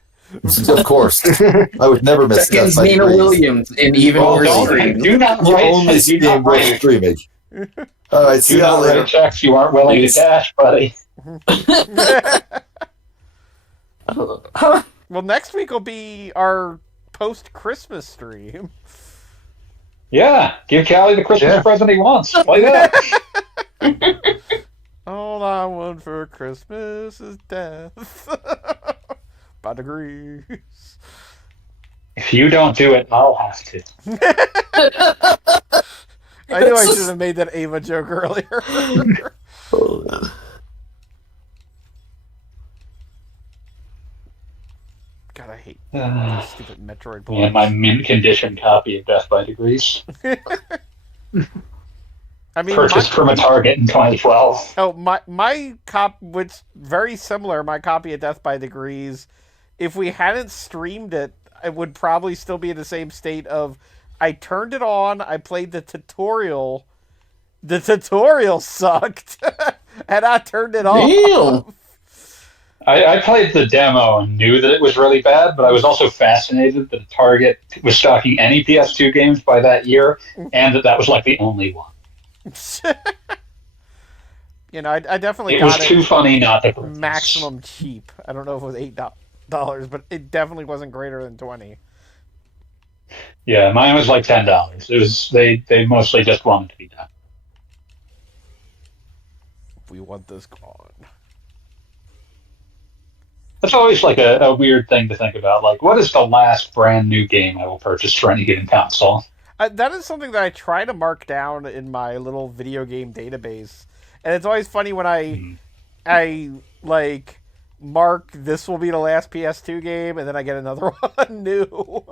Of course. I would never miss Death Seconds by Nina Degrees. Williams in even Well, worse don't, streams. do not You write, only do stream not with write, streaming. All right, see do y'all not write later. checks you aren't willing to cash, buddy. Well, next week will be our post-Christmas stream. Yeah, give Callie the Christmas Yeah. present he wants. Play that. All I want for Christmas is death. By degrees. If you don't do it, I'll have to. I knew I should have made that Ava joke earlier. God, I hate stupid Metroid blogs. And my mint condition copy of Death by Degrees. I mean, Purchased from a Target in 2012. Oh, my which very similar. My copy of Death by Degrees. If we hadn't streamed it, it would probably still be in the same state of. I turned it on. I played the tutorial. The tutorial sucked, and I turned it off. Damn. I played the demo and knew that it was really bad, but I was also fascinated that Target was stocking any PS2 games by that year, and that was like the only one. You know, I definitely It got was too funny not to purchase. maximum cheap. I don't know if it was $8, but it definitely wasn't greater than 20. Yeah, mine was like $10. It was they mostly just wanted to be done. We want this gone. That's always like a weird thing to think about. Like, what is the last brand new game I will purchase for any given console? That is something that I try to mark down in my little video game database, and it's always funny when I like mark this will be the last PS2 game, and then I get another one new.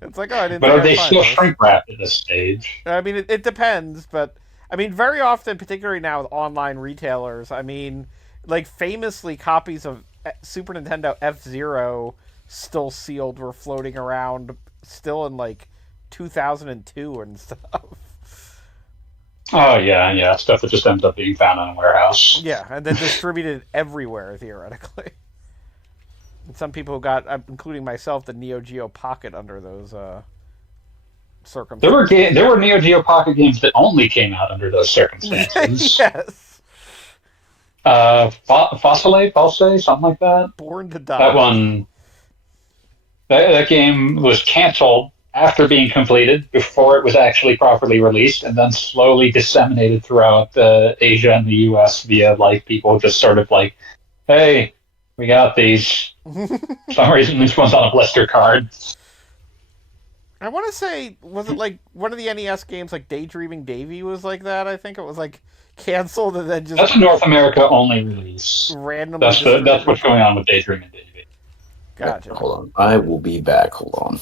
It's like, oh, I didn't. But think are they I'd find still this. shrink wrapped at this stage? I mean, it depends, but I mean, very often, particularly now with online retailers, I mean, like famously, copies of Super Nintendo F-Zero still sealed were floating around, still in like 2002 and stuff. Oh yeah, stuff that just ends up being found in a warehouse. Yeah, and then distributed everywhere theoretically. And some people got, including myself, the Neo Geo Pocket under those circumstances. There were Neo Geo Pocket games that only came out under those circumstances. Yes. Fossile, something like that. Born to Die. That one, that game was canceled after being completed before it was actually properly released, and then slowly disseminated throughout Asia and the US via like people just sort of like, hey, we got these. For some reason, this one's on a blister card. I want to say, was it like one of the NES games, like Daydreaming Davy was like that? I think it was like canceled and then just. That's a North America only release. Randomly. That's what's going on with Daydreaming Davy. Gotcha. Hold on. I will be back. Hold on.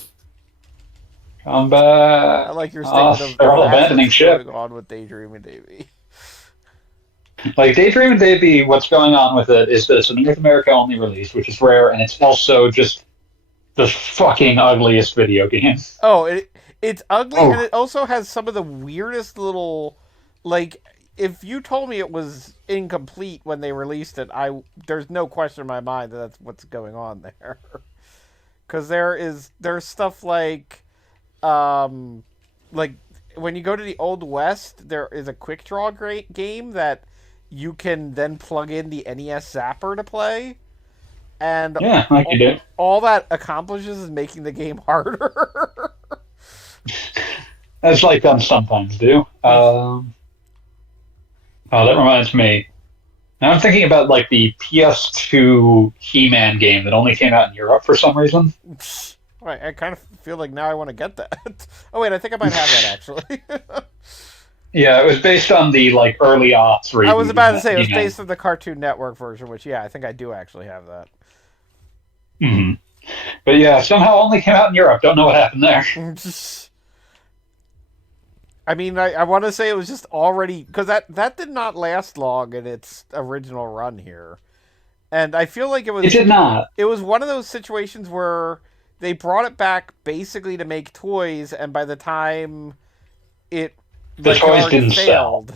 Come back. I like your statement of they're all that's abandoning what's ship. going on with Daydreaming Davy. Like Daydreaming Davy, what's going on with it is that it's a North America only release, which is rare, and it's also just the fucking ugliest video game. Oh, it's ugly, and it also has some of the weirdest little, like, if you told me it was incomplete when they released it, there's no question in my mind that that's what's going on there. Because there's stuff like when you go to the Old West, there is a quick draw game that you can then plug in the NES Zapper to play. And yeah, like you do. All that accomplishes is making the game harder. That's like them sometimes do. Oh, that reminds me. Now I'm thinking about like the PS2 He-Man game that only came out in Europe for some reason. Right, I kind of feel like now I want to get that. Oh wait, I think I might have that actually. Yeah, it was based on the like early aughts. I was about to say it was based on the Cartoon Network version, which yeah, I think I do actually have that. Mm-hmm. But yeah, somehow only came out in Europe. Don't know what happened there. I mean, I want to say it was just already because that did not last long in its original run here, and I feel like it did not. It was one of those situations where they brought it back basically to make toys, and by the time the toys didn't failed,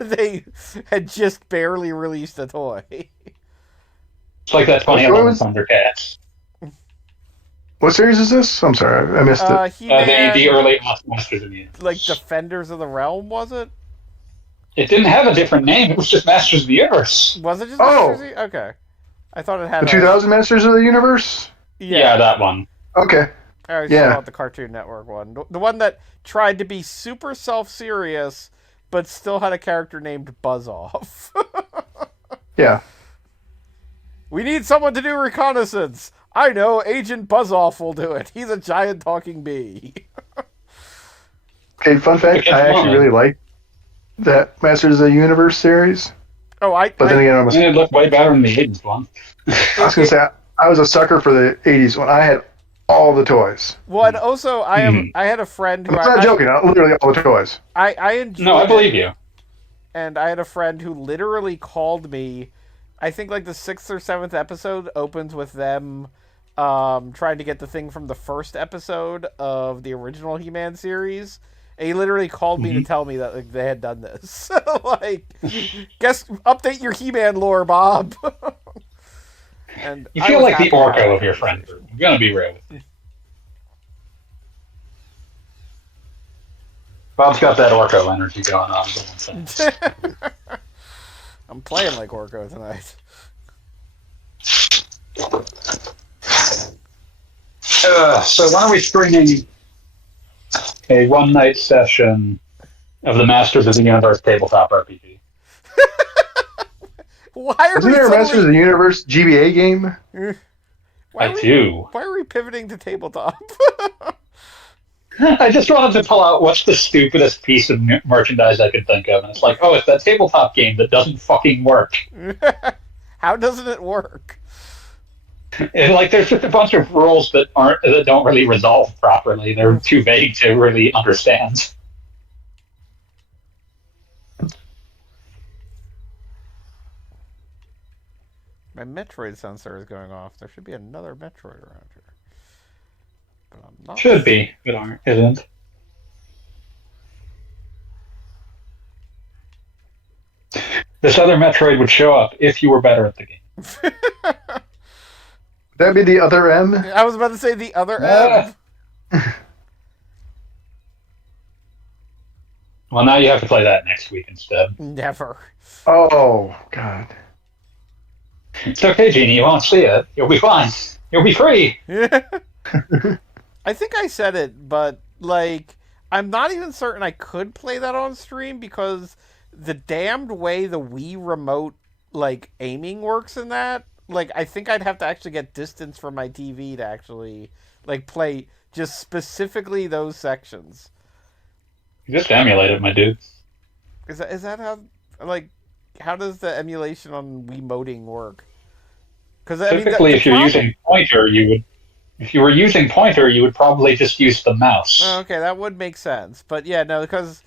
they had just barely released a toy. It's like that 2011 Thundercats. What series is this? I'm sorry, I missed it. The early Masters of the Universe. Like Defenders of the Realm, was it? It didn't have a different name. It was just Masters of the Universe. Was it just Masters of the Universe? Okay. I thought it had the 2000 Masters of the Universe? Yeah, that one. Okay. I was talking about the Cartoon Network one. The one that tried to be super self-serious, but still had a character named Buzz Off. Yeah. We need someone to do reconnaissance. I know, Agent Buzz-Off will do it. He's a giant talking bee. Okay, fun fact, I actually really like that Masters of the Universe series. Oh, But then again, It looked way better than the 80s one. I was going to say, I was a sucker for the 80s one. I had all the toys. Well, and also I had a friend who I'm not joking. Literally all the toys. I enjoyed. No, I believe you. And I had a friend who literally called me. I think like the 6th or 7th episode opens with them trying to get the thing from the first episode of the original He-Man series. And he literally called me to tell me that like, they had done this. Like, guess update your He-Man lore, Bob. And You feel like the Orko of your friend group. I'm gonna be real with you. Bob's got that Orko energy going on. I'm playing like Orko tonight. So when are we streaming a one-night session of the Masters of the Universe tabletop RPG? Why are Isn't there a Masters of the Universe GBA game? Why are we pivoting to tabletop? I just wanted to pull out what's the stupidest piece of merchandise I could think of, and it's like, oh, it's that tabletop game that doesn't fucking work. How doesn't it work? And, like, there's just a bunch of rules that don't really resolve properly. They're too vague to really understand. My Metroid sensor is going off. There should be another Metroid around here. But I'm not. Should be, but isn't. This other Metroid would show up if you were better at the game. That'd be the other M? I was about to say the other M. Well, now you have to play that next week instead. Never. Oh, God. It's okay, Jeannie. You won't see it. You'll be fine. You'll be free. I think I said it, but, like, I'm not even certain I could play that on stream because the damned way the Wii remote, like, aiming works in that, like, I think I'd have to actually get distance from my TV to actually, like, play just specifically those sections. You just emulate it, my dude. Is that how, like, how does the emulation on Wiimoting work? Because typically, if you're using pointer, you would. If you were using pointer, you would probably just use the mouse. Oh, okay, that would make sense. But yeah, no, because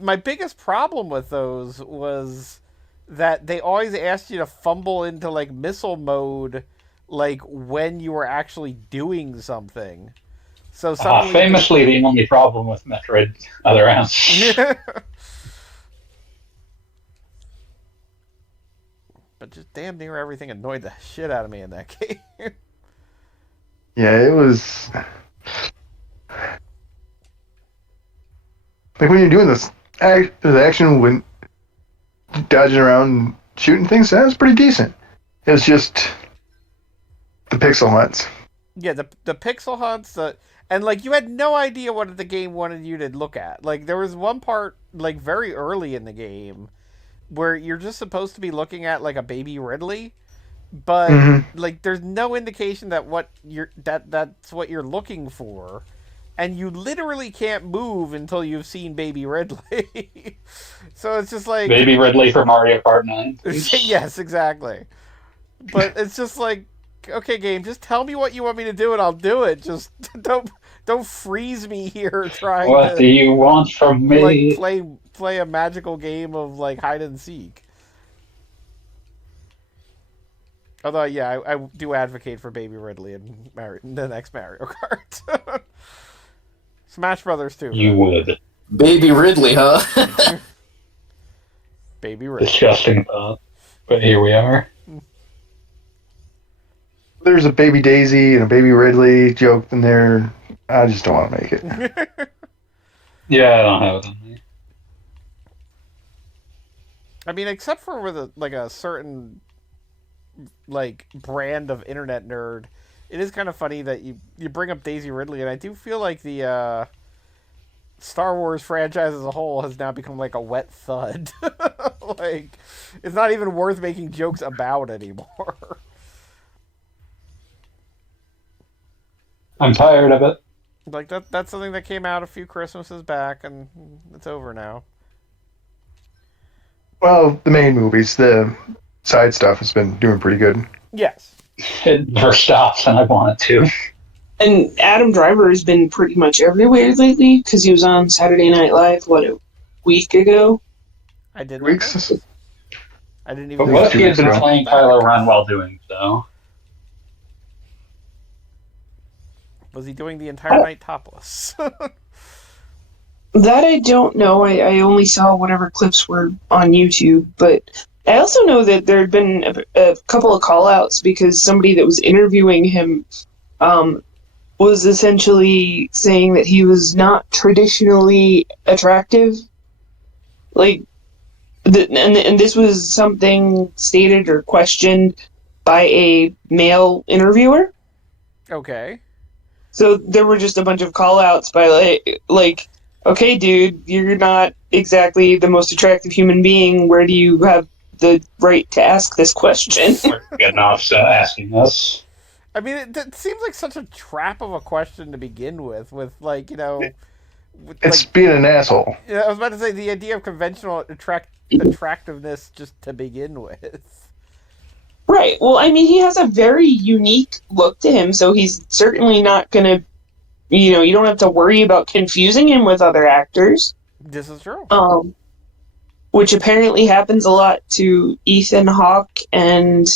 my biggest problem with those was that they always asked you to fumble into like missile mode, like when you were actually doing something. So famously, the only problem with Metroid Other M. But just damn near everything annoyed the shit out of me in that game. Yeah, it was like when you're doing this the action when dodging around and shooting things, that was pretty decent. It was just the pixel hunts. Yeah, the pixel hunts, and like you had no idea what the game wanted you to look at. Like there was one part like very early in the game where you're just supposed to be looking at like a baby Ridley, but like there's no indication that that's what you're looking for, and you literally can't move until you've seen baby Ridley. So it's just like baby Ridley for Mario Kart 9. Yes, exactly. But it's just like, okay, game, just tell me what you want me to do and I'll do it. Just don't freeze me here trying what do you want from me? Like play a magical game of like hide and seek. Although, yeah, I do advocate for Baby Ridley in the next Mario Kart. Smash Brothers 2. You would. Baby Ridley, huh? Baby Ridley. Disgusting thought. But here we are. There's a Baby Daisy and a Baby Ridley joke in there. I just don't want to make it. Yeah, I don't have it on me. I mean, except for with a certain like brand of internet nerd, it is kind of funny that you bring up Daisy Ridley, and I do feel like the Star Wars franchise as a whole has now become like a wet thud. Like, it's not even worth making jokes about anymore. I'm tired of it. Like that's something that came out a few Christmases back, and it's over now. Well, the main movies, the side stuff has been doing pretty good. Yes. It never stops, and I want it to. And Adam Driver has been pretty much everywhere lately because he was on Saturday Night Live, a week ago? I did not know. Weeks. I didn't But even. what if he had been Back. playing Kylo Ren while doing so? Was he doing the entire night topless? That I don't know. I only saw whatever clips were on YouTube, but I also know that there had been a couple of call-outs because somebody that was interviewing him was essentially saying that he was not traditionally attractive. Like, and this was something stated or questioned by a male interviewer. Okay. So there were just a bunch of call-outs by like, okay, dude, you're not exactly the most attractive human being. Where do you have the right to ask this question? We're getting off asking us. I mean, it seems like such a trap of a question to begin with like, It's being an asshole. I was about to say the idea of conventional attractiveness just to begin with. Right. Well, I mean, he has a very unique look to him, so he's certainly not going to, you don't have to worry about confusing him with other actors. This is true. Which apparently happens a lot to Ethan Hawke and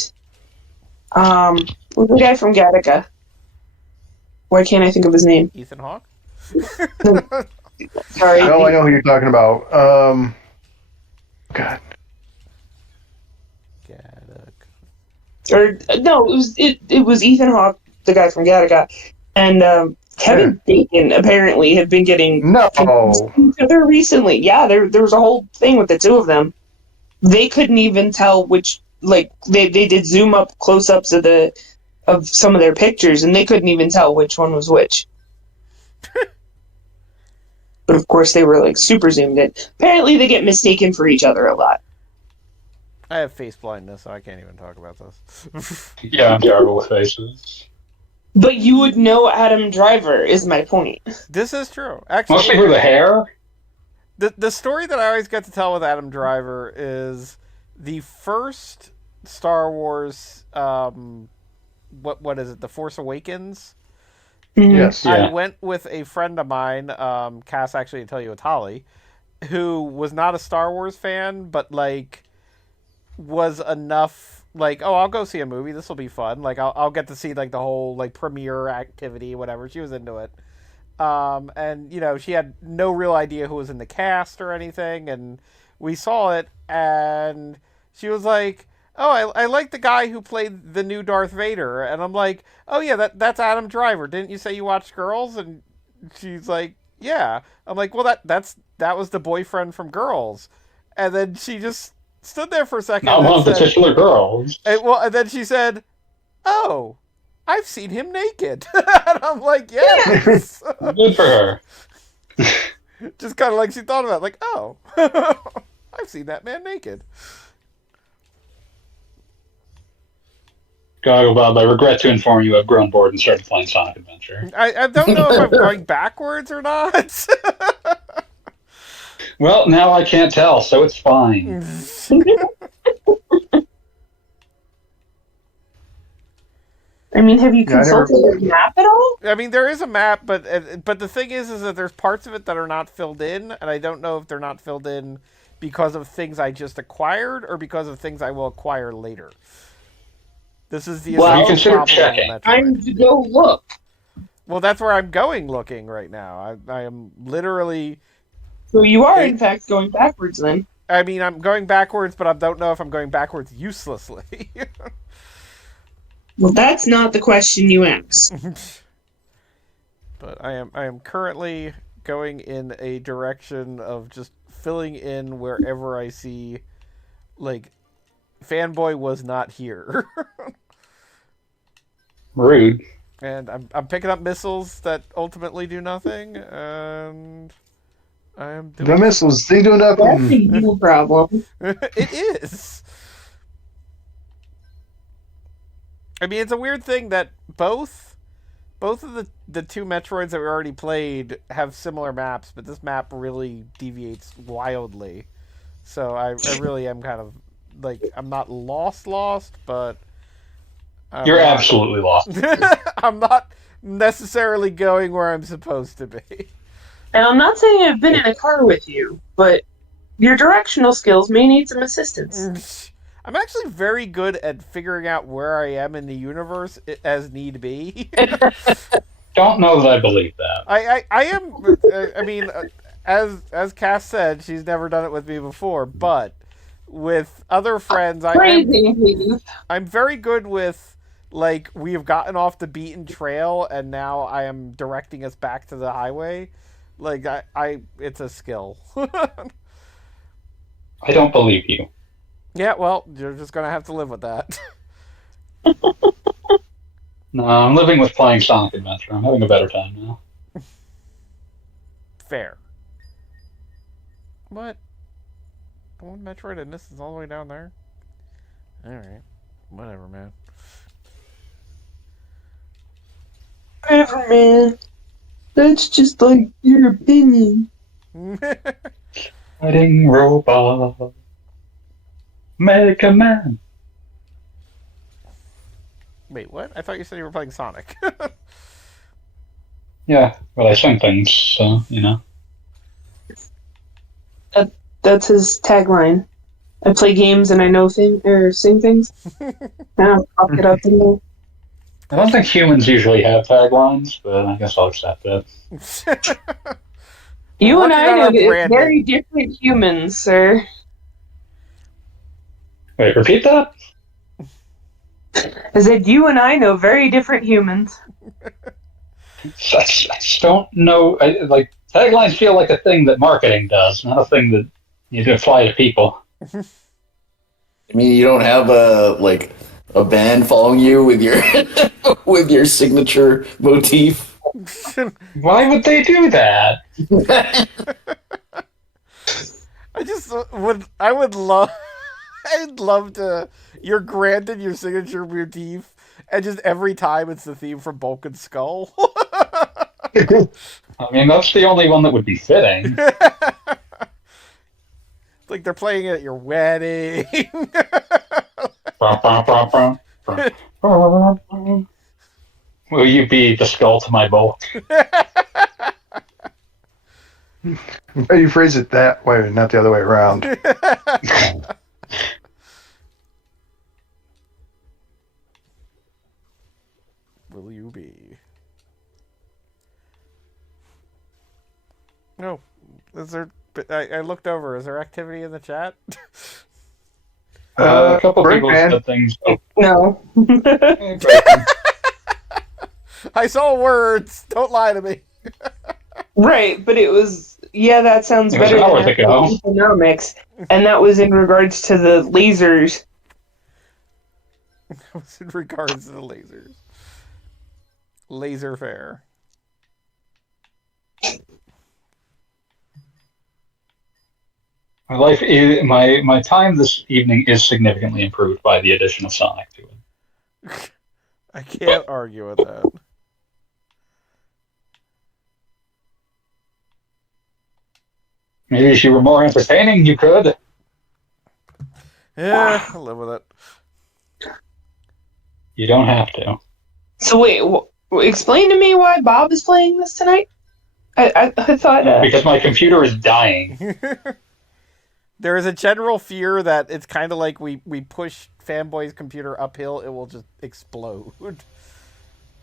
the guy from Gattaca. Why can't I think of his name? Ethan Hawke? Sorry. Oh, I know who you're talking about. God. Or no, it was Ethan Hawke, the guy from Gattaca, and Kevin Bacon apparently had been getting No. each other recently. Yeah, there was a whole thing with the two of them. They couldn't even tell which, like, they did zoom up close ups of some of their pictures, and they couldn't even tell which one was which. But of course, they were like super zoomed in. Apparently, they get mistaken for each other a lot. I have face blindness, so I can't even talk about this. Yeah, I'm terrible with faces. But you would know Adam Driver, is my point. This is true. Actually, Mostly for the hair. the story that I always get to tell with Adam Driver is the first Star Wars. What is it? The Force Awakens. Yes. I went with a friend of mine, Cass, actually, to tell you it's Holly, who was not a Star Wars fan, but like was enough like, oh, I'll go see a movie. This will be fun. Like, I'll get to see like the whole like premiere activity, whatever. She was into it. And she had no real idea who was in the cast or anything, and we saw it, and she was like, "Oh, I like the guy who played the new Darth Vader," and I'm like, "Oh yeah, that's Adam Driver. Didn't you say you watched Girls?" And she's like, "Yeah." I'm like, "Well, that was the boyfriend from Girls," and then she just stood there for a second. Not one of the titular girls. And then she said, "Oh, I've seen him naked." And I'm like, "Yes." Good for her. Just kind of like she thought about it, like, "Oh, I've seen that man naked." Goggle Bob, I regret to inform you I've grown bored and started playing Sonic Adventure. I don't know if I'm going backwards or not. Well, now I can't tell, so it's fine. I mean, have you consulted the map at all? I mean, there is a map, but the thing is that there's parts of it that are not filled in, and I don't know if they're not filled in because of things I just acquired or because of things I will acquire later. This is the you consider checking. Time to go look. Well, that's where I'm going looking right now. I am literally... So you are, in fact, going backwards then. I mean, I'm going backwards, but I don't know if I'm going backwards uselessly. Well, that's not the question you asked. But I am currently going in a direction of just filling in wherever I see, like, fanboy was not here. Rude. And I'm picking up missiles that ultimately do nothing, and I am doing... The missiles, they do That's nothing. a you problem. It is. I mean, it's a weird thing that both of the two Metroids that we already played have similar maps, but this map really deviates wildly. So I really am kind of like, I'm not lost, but You're absolutely lost. I'm not necessarily going where I'm supposed to be. And I'm not saying I've been in a car with you, but your directional skills may need some assistance. I'm actually very good at figuring out where I am in the universe as need be. Don't know that I believe that. I am. I mean, as Cass said, she's never done it with me before, but with other friends, I'm very good with, like, we have gotten off the beaten trail and now I am directing us back to the highway. Like, it's a skill. I don't believe you. Yeah, well, you're just gonna have to live with that. No, I'm living with playing Sonic Adventure. I'm having a better time now. Fair. What? The one Metroid and this is all the way down there? Alright. Whatever, man. Whatever, man. That's just like your opinion. Fighting robot. Mega Man. Wait, what? I thought you said you were playing Sonic. Yeah, but I sing things, so, you know. That's his tagline. I play games and I know sing things. I'll it up in there. I don't think humans usually have taglines, but I guess I'll accept it. You and I know branding. very different humans, sir. Wait, repeat that? I said you and I know very different humans. I just don't know. Taglines feel like a thing that marketing does, not a thing that you can apply to people. I mean, you don't have a band following you with your with your signature motif. Why would they do that? I'd love to. You're granted your signature motif, and just every time it's the theme from Bulk and Skull. I mean, that's the only one that would be fitting. Like they're playing it at your wedding. Will you be the skull to my bulk? Why you phrase it that way, not the other way around? Will you be? No. Is there? I looked over. Is there activity in the chat? A couple people Birdman. said things. No. I saw words. Don't lie to me. Right, but it was, yeah, that sounds It was better an hour than ago. economics. And that was in regards to the lasers. What's in regards to the lasers? Laser fair. My life is, my time this evening is significantly improved by the addition of Sonic to it. I can't argue with that. Maybe if you were more entertaining, you could. Yeah, I'll live with it. You don't have to. So wait, explain to me why Bob is playing this tonight? I thought... Because my computer is dying. There is a general fear that it's kind of like we push Fanboy's computer uphill, it will just explode.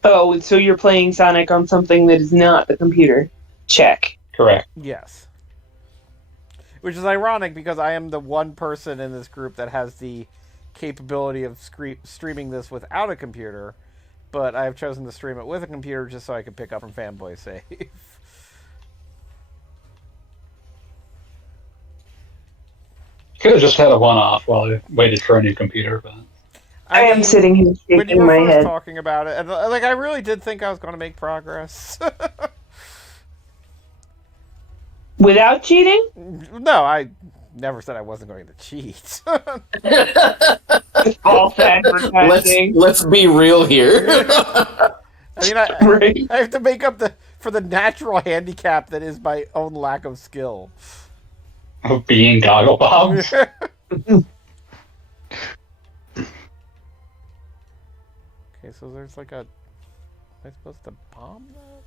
Oh, so you're playing Sonic on something that is not the computer. Check. Correct. Yes. Which is ironic because I am the one person in this group that has the capability of streaming this without a computer, but I've chosen to stream it with a computer just so I can pick up from Fanboy's save. Could have just had a one-off while I waited for a new computer, but I am sitting here when you shaking were my first head. talking about it, and like I really did think I was going to make progress. Without cheating? No, I never said I wasn't going to cheat. False advertising. Let's be real here. I mean, Right. I have to make up for the natural handicap that is my own lack of skill. of being Goggle Bob. Okay, so there's like a... Am I supposed to bomb that?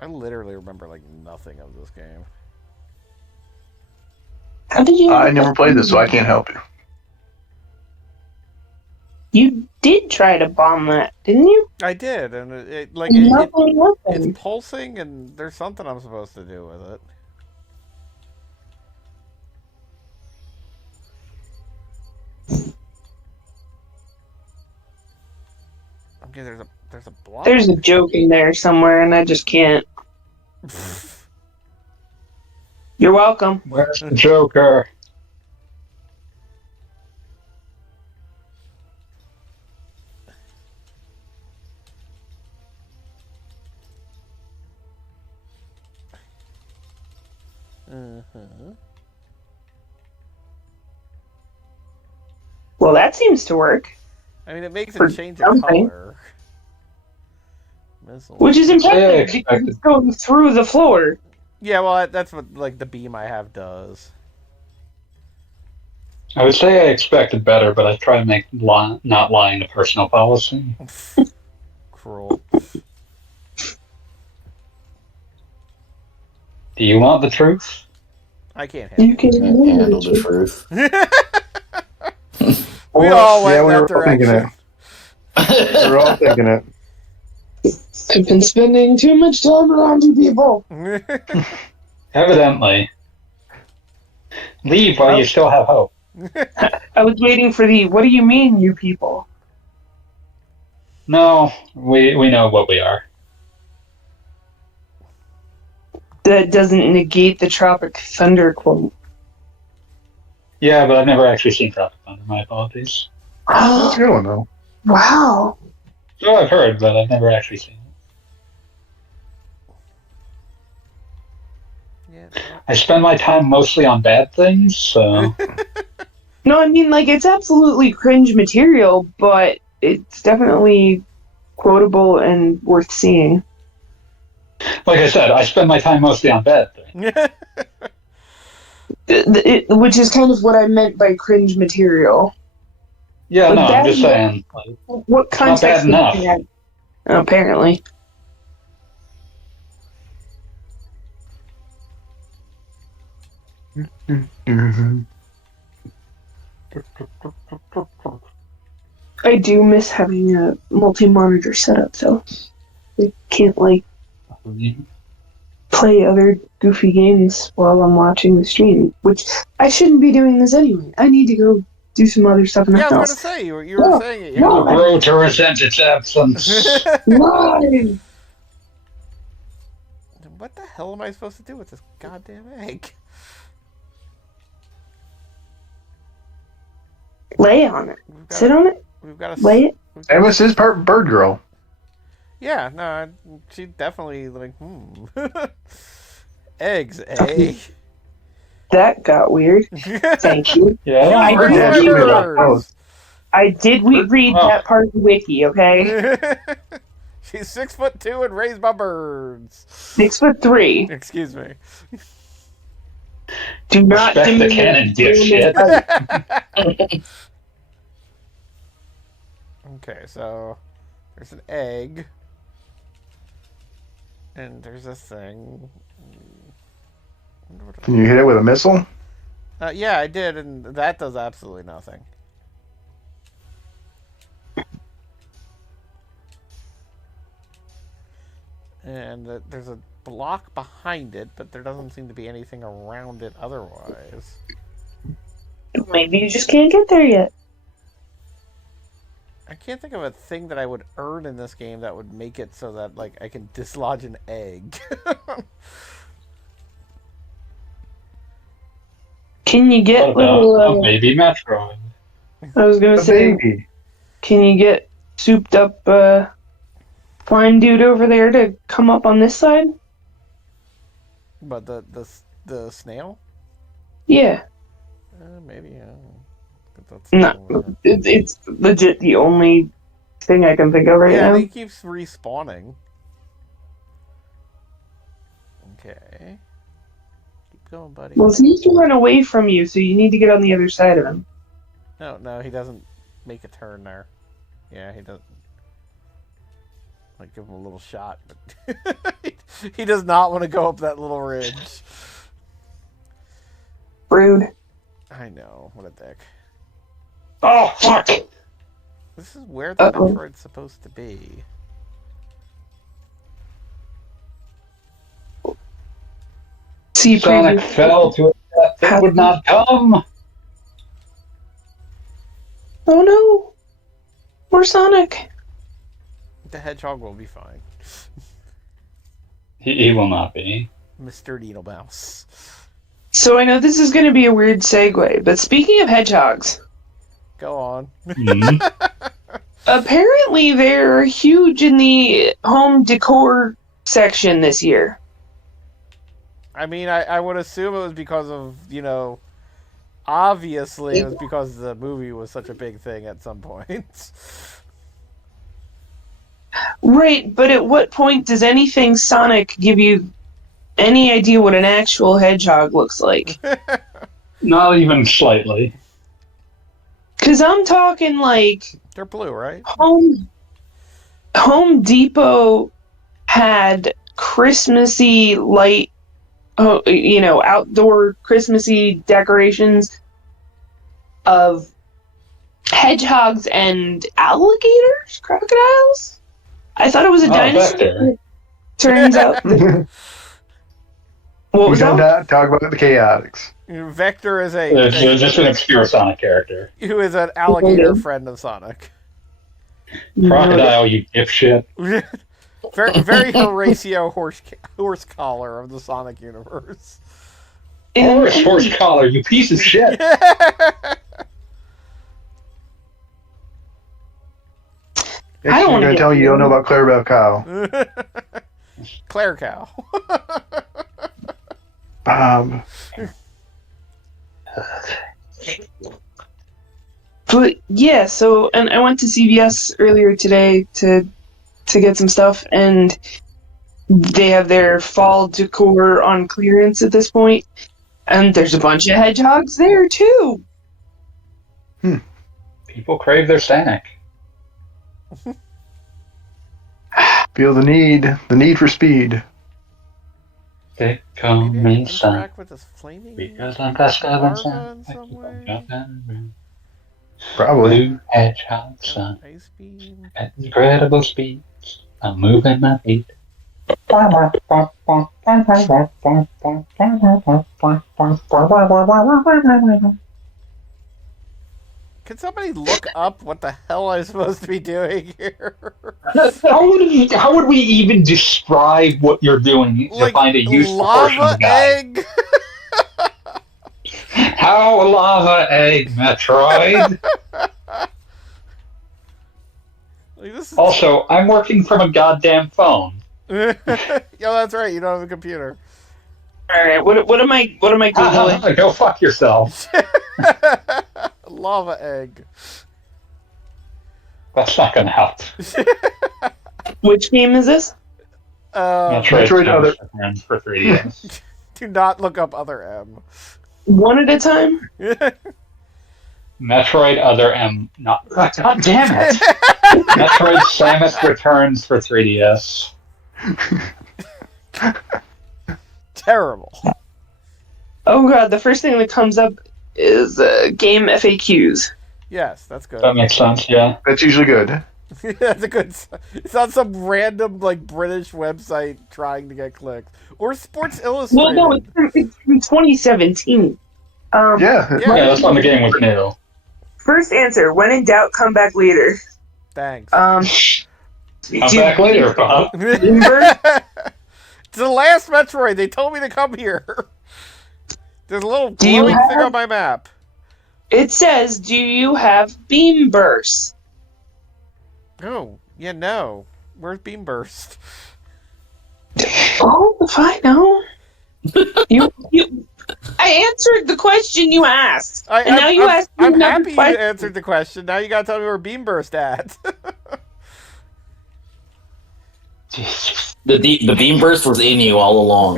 I literally remember like nothing of this game. How did you? I never played this, so I can't help you. You did try to bomb that, didn't you? I did, and Nothing happened. it's pulsing, and there's something I'm supposed to do with it. Okay, there's a block. There's a joke in there somewhere, and I just can't. You're welcome. Where's the Joker? Well, that seems to work, I mean, it makes For it change of something. color. Missile. which is Yeah, impressive because expected. it's going through the floor. Yeah, well, that's what like the beam I have does. I would say I expected better, but I try to make not lying a personal policy. Cruel. Do you want the truth? I can't handle You can Can't handle the truth. We all went yeah, we that were all thinking direction. it. We were all thinking it. I've been spending too much time around you people. Evidently. Leave while you still have hope. I was waiting for the. What do you mean, you people? No, we know what we are. That doesn't negate the Tropic Thunder quote. Yeah, but I've never actually seen Tropic Thunder. My apologies. That's a good one, though. Wow. So I've heard, but I've never actually seen it. Yeah, I spend my time mostly on bad things, so No, I mean, like, it's absolutely cringe material, but it's definitely quotable and worth seeing. like I said, I spend my time mostly on bad things. Which is kind of what I meant by cringe material. Yeah, Like no, I'm bad just enough- saying. Like, What context? bad would enough. you add? Apparently. Mm-hmm. I do miss having a multi-monitor setup, though. I can't, like, play other goofy games while I'm watching the stream, which I shouldn't be doing this anyway. I need to go do some other stuff in the yeah, I was house. gonna say you were No, saying it. you no. will grow to resent its absence. Why? What the hell am I supposed to do with this goddamn egg? Lay on it. We've got Sit on it. We've got a Lay it. Samus is part bird girl. Yeah, no, she definitely like eggs, eh? That got weird. Thank you. Yeah, I Bird did Dad read made that a part. post. I did read Oh. that part of the wiki, okay? She's 6'2" and raised by birds. 6'3". Excuse me. Do not Respect the diminish canon, dipshit. Okay, so there's an egg, and there's a thing. Can you hit it with a missile? Yeah, I did, and that does absolutely nothing. And there's a block behind it, but there doesn't seem to be anything around it otherwise. Maybe you just can't get there yet. I can't think of a thing that I would earn in this game that would make it so that like I can dislodge an egg. Can you What get about little? maybe Metroid? I was gonna The say, baby. can you get souped up flying dude over there to come up on this side? But the snail? Yeah. Maybe. That's No, it's legit the only thing I can think of right yeah, now. he keeps respawning. Okay. Keep going, buddy. Well, he needs to run away from you, so you need to get on the other side of him. No, he doesn't make a turn there. Yeah, he doesn't. Might give him a little shot, but he does not want to go up that little ridge. Rude. I know. What a dick. Oh, fuck! This is where the Uh-oh. Metroid's supposed to be. See, Sonic preview. fell to a death that would not come. Oh no! More Sonic. The Hedgehog will be fine. He will not be. Mr. Needlemouse. So I know this is going to be a weird segue, but speaking of hedgehogs, Go on. Mhm. apparently they're huge in the home decor section this year. I mean, I would assume it was because of, obviously it was because the movie was such a big thing at some point. Right, but at what point does anything Sonic give you any idea what an actual hedgehog looks like? Not even slightly. Because I'm talking like They're blue, right? Home Depot had Christmassy light, outdoor Christmassy decorations of hedgehogs and alligators, crocodiles. I thought it was a dinosaur. Vector. Turns out, what We was don't that? talk about the chaotics. Vector is It's just an obscure Sonic character. who is an alligator friend of Sonic. Crocodile, you dipshit. Very, very Horatio horse collar of the Sonic universe. Horse collar, you piece of shit. I don't You're wanna going to get tell me you don't know weird. about Clarabelle Cow. Claire Cow. Bob. But yeah, so and I went to CVS earlier today to get some stuff, and they have their fall decor on clearance at this point, and there's a bunch of hedgehogs there too. People crave their Sonic. Feel the need for speed. They Maybe call I me can Sonic interact with this flaming because I'm faster than larva Sonic. in some way. Probably. Blue hedgehog son Ice beam. at incredible speed. I'm moving my feet. Can somebody look up what the hell I'm supposed to be doing here? How would we even describe what you're doing to find a useful portion of the lava guide? egg. How lava egg, Metroid? Like, this is... Also, I'm working from a goddamn phone. Yeah, that's right. You don't have a computer. All right, what am I googling? Go fuck yourself. Lava egg. That's not gonna help. Which game is this? Metroid Other- Friends for 3DS. Do not look up other M. One at a time. Metroid Other M. Not. God damn it! Metroid Samus Returns for 3DS. Terrible. Oh god, the first thing that comes up is game FAQs. Yes, that's good. That makes sense. Yeah. That's usually good. That's a good. It's on some random British website trying to get clicks or Sports Illustrated. Well, no, it's from 2017. Yeah. Yeah. Yeah, that's when the game was new. First answer: when in doubt, come back later. Thanks. Come back later, Bob. It's the last Metroid. They told me to come here. There's a little Do you glowing thing have- on my map. It says, "Do you have beam bursts?" Oh, yeah, no. Where's Beam Burst? Oh, fine, no. you. I answered the question you asked, and now you asked me I'm another happy you question. answered the question. Now you gotta tell me where Beam Burst at. The beam burst was in you all along.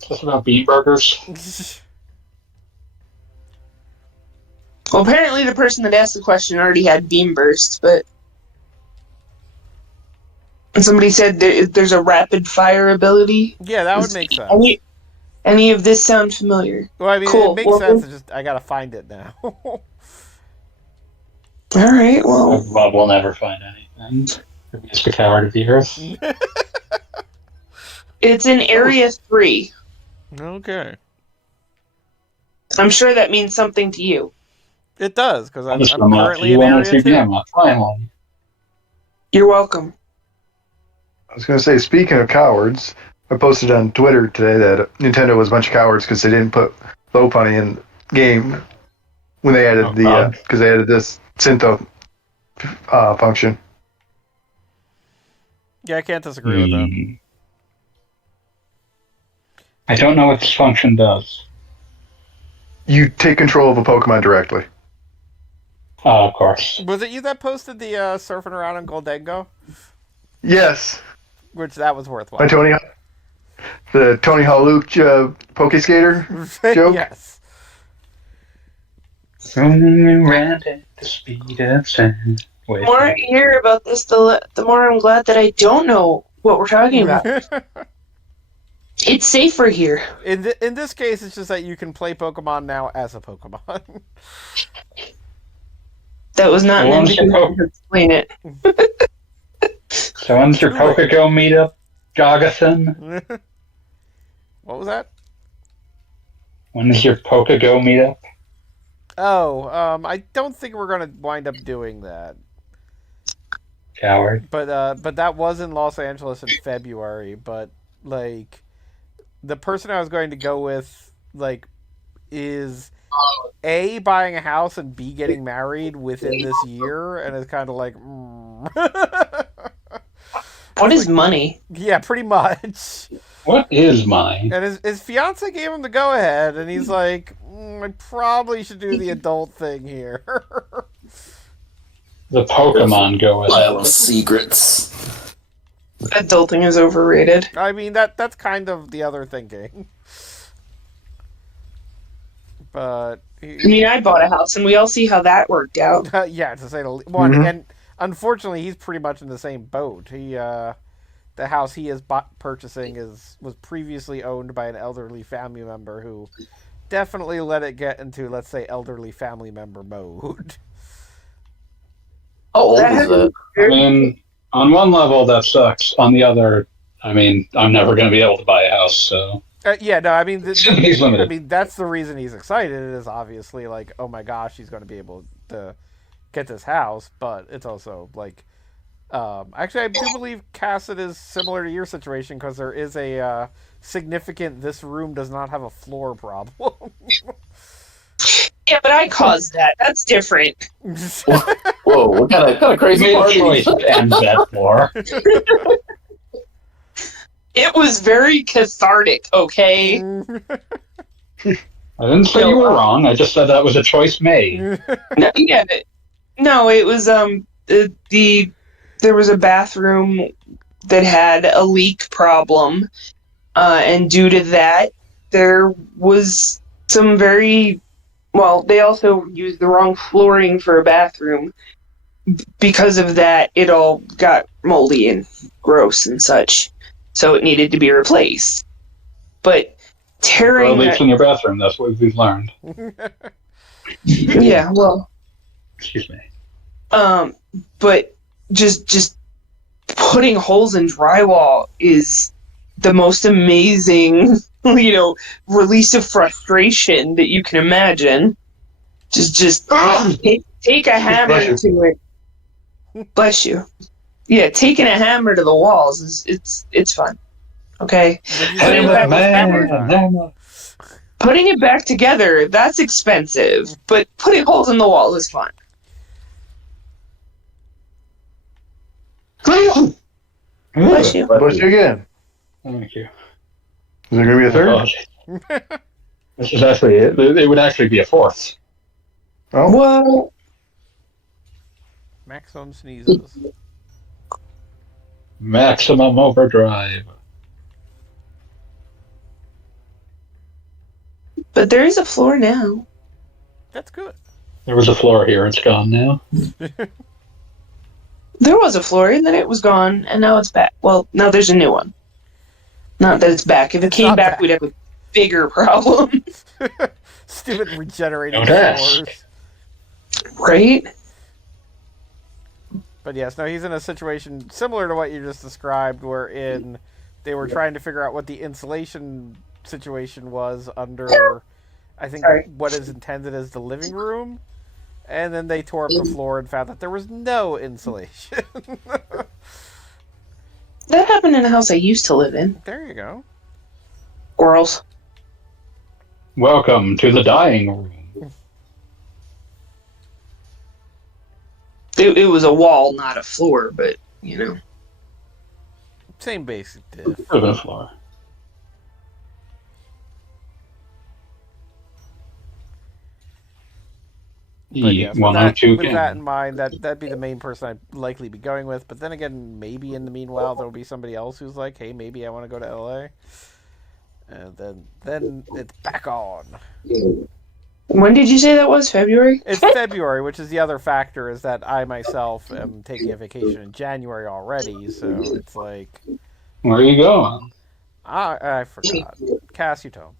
Just about bean burgers. Well, apparently the person that asked the question already had beam burst, but somebody said there's a rapid fire ability. Yeah, that would make sense. Any of this sound familiar? Well, I mean, Cool. it makes sense. It's just I gotta find it now. All right. Well, Bob will never find anything. He's the coward of the earth. it's in Area 3. Okay. I'm sure that means something to you. It does, because I'm I'm currently in Area 2. Finally. You're welcome. I was going to say, speaking of cowards, I posted on Twitter today that Nintendo was a bunch of cowards because they didn't put low punny in the game when they added because they added this Syntho function. Yeah, I can't disagree with that. I don't know what this function does. You take control of a Pokemon directly. Of course. Was it you that posted the surfing around on Goldengo? Yes. Which that was worthwhile. By the Tony Hawk Poke Skater joke. Yes. Running around at the speed of sound. The more I hear about this, the more I'm glad that I don't know what we're talking about. It's safer here. In this case, it's just that you can play Pokemon now as a Pokemon. That was not meant to explain it. So when's your Pokego meetup, Jogathan? What was that? When is your Pokego meetup? Oh, I don't think we're going to wind up doing that. Coward. But that was in Los Angeles in February. But like, the person I was going to go with, like, is A, buying a house, and B, getting married within this year, and it's kind of like, What is money? Yeah, pretty much. What is money? And his fiance gave him the go ahead, and he's like, I probably should do the adult thing here. The Pokemon go with Pile of secrets. Adulting is overrated. I mean, that's kind of the other thinking. But I mean, I bought a house, and we all see how that worked out. yeah, to say the least. One, and unfortunately, he's pretty much in the same boat. The house he is purchasing was previously owned by an elderly family member who definitely let it get into, let's say, elderly family member mode. How old is it? I mean, on one level, that sucks. On the other, I mean, I'm never going to be able to buy a house, so... Yeah, no, I mean... He's limited. I mean, that's the reason he's excited, is obviously, like, oh my gosh, he's going to be able to get this house, but it's also, like... actually, I do believe, Cass, it is similar to your situation, because there is a significant, this room does not have a floor problem. Yeah, but I caused that. That's different. Whoa, what kind of crazy party? And that floor. It was very cathartic, okay? I didn't say you were wrong. I just said that was a choice made. No, it was there was a bathroom that had a leak problem, and due to that, there was some very they also used the wrong flooring for a bathroom. Because of that, it all got moldy and gross and such. So it needed to be replaced. But tearing... leaks in your bathroom, that's what we've learned. Yeah, well... Excuse me. But just putting holes in drywall is the most amazing, release of frustration that you can imagine. Just take a hammer to it. Bless you. Yeah, taking a hammer to the walls it's fun. Okay? Putting it back together, that's expensive, but putting holes in the wall is fun. Bless you. Bless you again. Thank you. Is there going to be a third? This is actually it would actually be a fourth. Oh. Well, Maximum sneezes. Maximum overdrive. But there is a floor now. That's good. There was a floor here. It's gone now. There was a floor, and then it was gone, and now it's back. Well, now there's a new one. Not that it's back. If it came not back, back. we'd have a bigger problem. Stupid regenerating Don't ask. floors. Right? But yes, no, he's in a situation similar to what you just described, wherein they were trying to figure out what the insulation situation was under, I think, Sorry. what is intended as the living room. And then they tore up the floor and found that there was no insulation. That happened in a house I used to live in. There you go. Squirrels. Welcome to the dying room. It was a wall, not a floor, but, you know. Same basic diff. For the floor. But yes, with 102 that in mind, that'd be the main person I'd likely be going with. But then again, maybe in the meanwhile there'll be somebody else who's like, "Hey, maybe I want to go to LA," and then it's back on. When did you say that was? February? It's February, which is the other factor, is that I myself am taking a vacation in January already. So it's like, Where are you going? I forgot. Cass, you tell.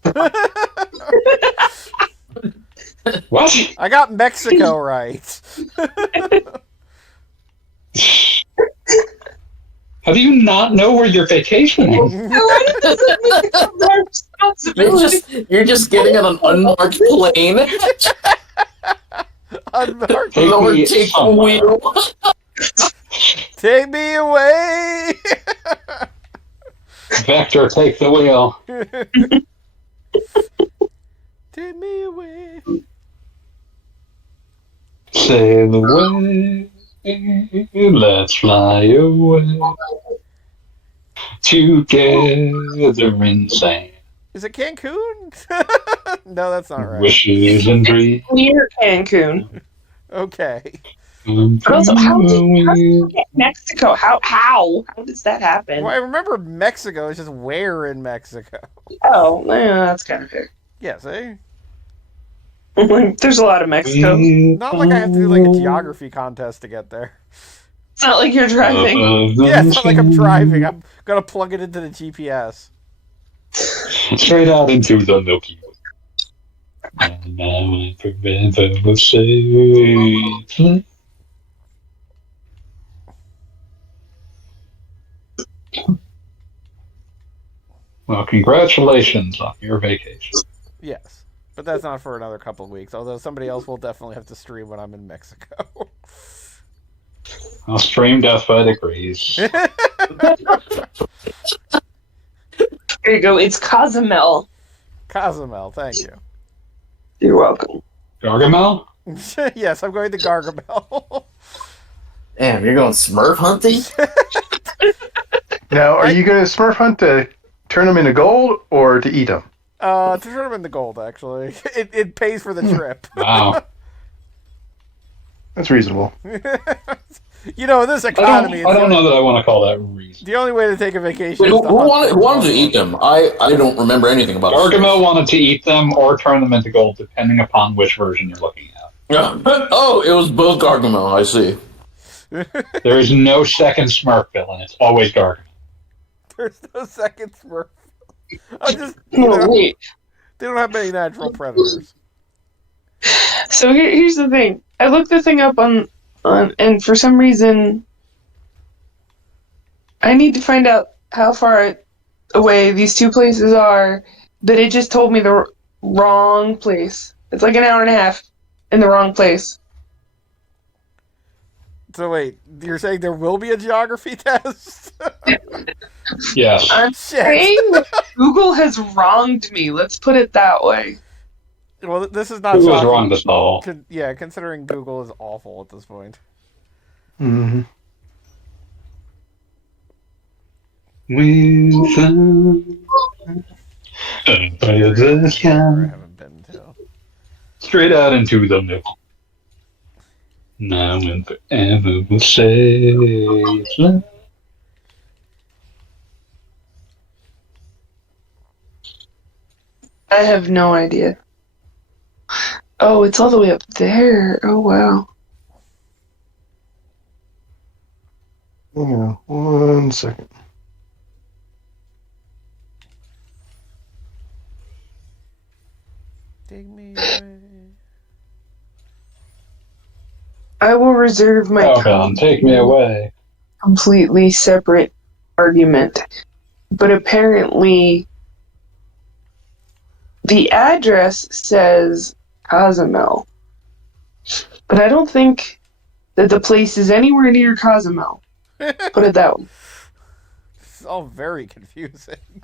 What? I got Mexico right. How do you not know where your vacation is? You're just getting on an unmarked plane. Unmarked. Take Lord, me take the somewhere. wheel. Take me away. Vector, take the wheel. Take me away. Sail away. Let's fly away. Together in sand. Is it Cancun? No, that's not right. Wishes and dreams. Near Cancun. Okay. But also, how did you get Mexico? How does that happen? Well, I remember Mexico. It's just where in Mexico. Oh, yeah, that's kind of fair. Yeah, see? There's a lot of Mexico. Not like I have to do like a geography contest to get there. It's not like you're driving. Yeah, it's not like I'm driving. I'm gonna plug it into the GPS. Straight out into the Milky Way. And now I forever will say. Well, congratulations on your vacation. Yes. But that's not for another couple of weeks, although somebody else will definitely have to stream when I'm in Mexico. I'll stream Death by Degrees. There you go. It's Cozumel. Cozumel, thank you. You're welcome. Gargamel? Yes, I'm going to Gargamel. Damn, you're going Smurf hunting? Now, are you going to Smurf hunt to turn them into gold or to eat them? To turn them into gold, actually. It pays for the trip. Wow. That's reasonable. You know, in this I economy, don't know that I want to call that reason. the only way to take a vacation Wait, is who to hunt. wanted to eat them? I don't remember anything about Gargamel wanted to eat them or turn them into gold, depending upon which version you're looking at. Oh, it was both Gargamel, I see. There is no second Smurf villain. It's always Gargamel. There's no second Smurf. I just, No, wait. they don't have many natural predators. So here's the thing. I looked the thing up on, and for some reason, I need to find out how far away these two places are. But it just told me the wrong place. It's like an hour and a half in the wrong place. So wait, you're saying there will be a geography test? Yes. I'm saying Google has wronged me. Let's put it that way. Well, this is not Who was shocking. wrong to all? Yeah, considering Google is awful at this point. Mm-hmm. We by the I sky, haven't been to. straight out into the middle. Now and forever we'll say it's love. I have no idea. Oh, it's all the way up there. Oh, wow. Hang on 1 second. Take me away. I will reserve my Falcon, take me away. completely separate argument. But apparently, the address says Cozumel. But I don't think that the place is anywhere near Cozumel. Put it that way. It's all very confusing. It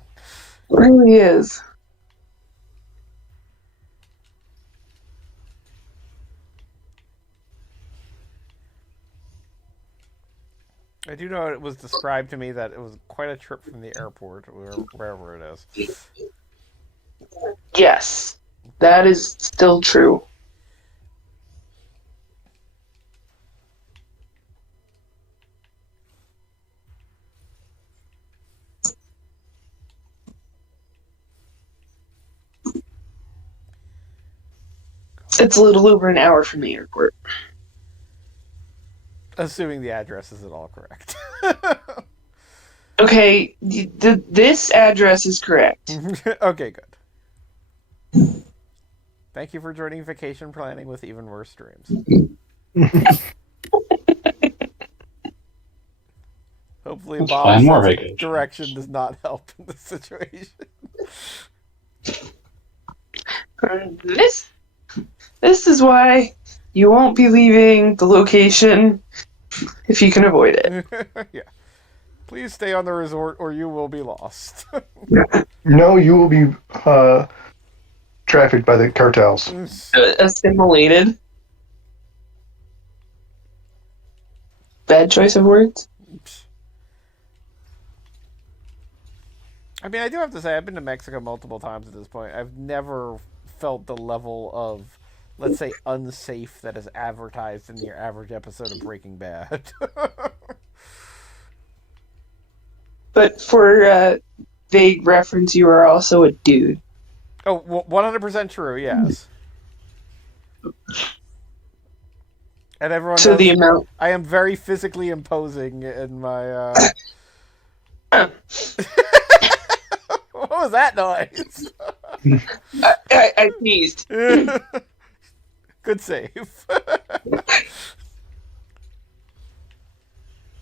really is. I do know it was described to me that it was quite a trip from the airport, or wherever it is. Yes, that is still true. It's a little over an hour from the airport. Assuming the address is at all correct. Okay, this address is correct. Okay, good. Thank you for joining Vacation Planning with Even Worse Dreams. Hopefully Let's find more Bob's vacation. direction does not help in this situation. This is why you won't be leaving the location if you can avoid it. Yeah. Please stay on the resort or you will be lost. No, you will be trafficked by the cartels. Assimilated. Bad choice of words. I mean, I do have to say, I've been to Mexico multiple times at this point. I've never felt the level of, let's say, unsafe that is advertised in your average episode of Breaking Bad. But for vague reference, you are also a dude. Oh, 100% true, yes. And everyone To knows the amount. I am very physically imposing in my... What was that noise? I sneezed. Good save. Is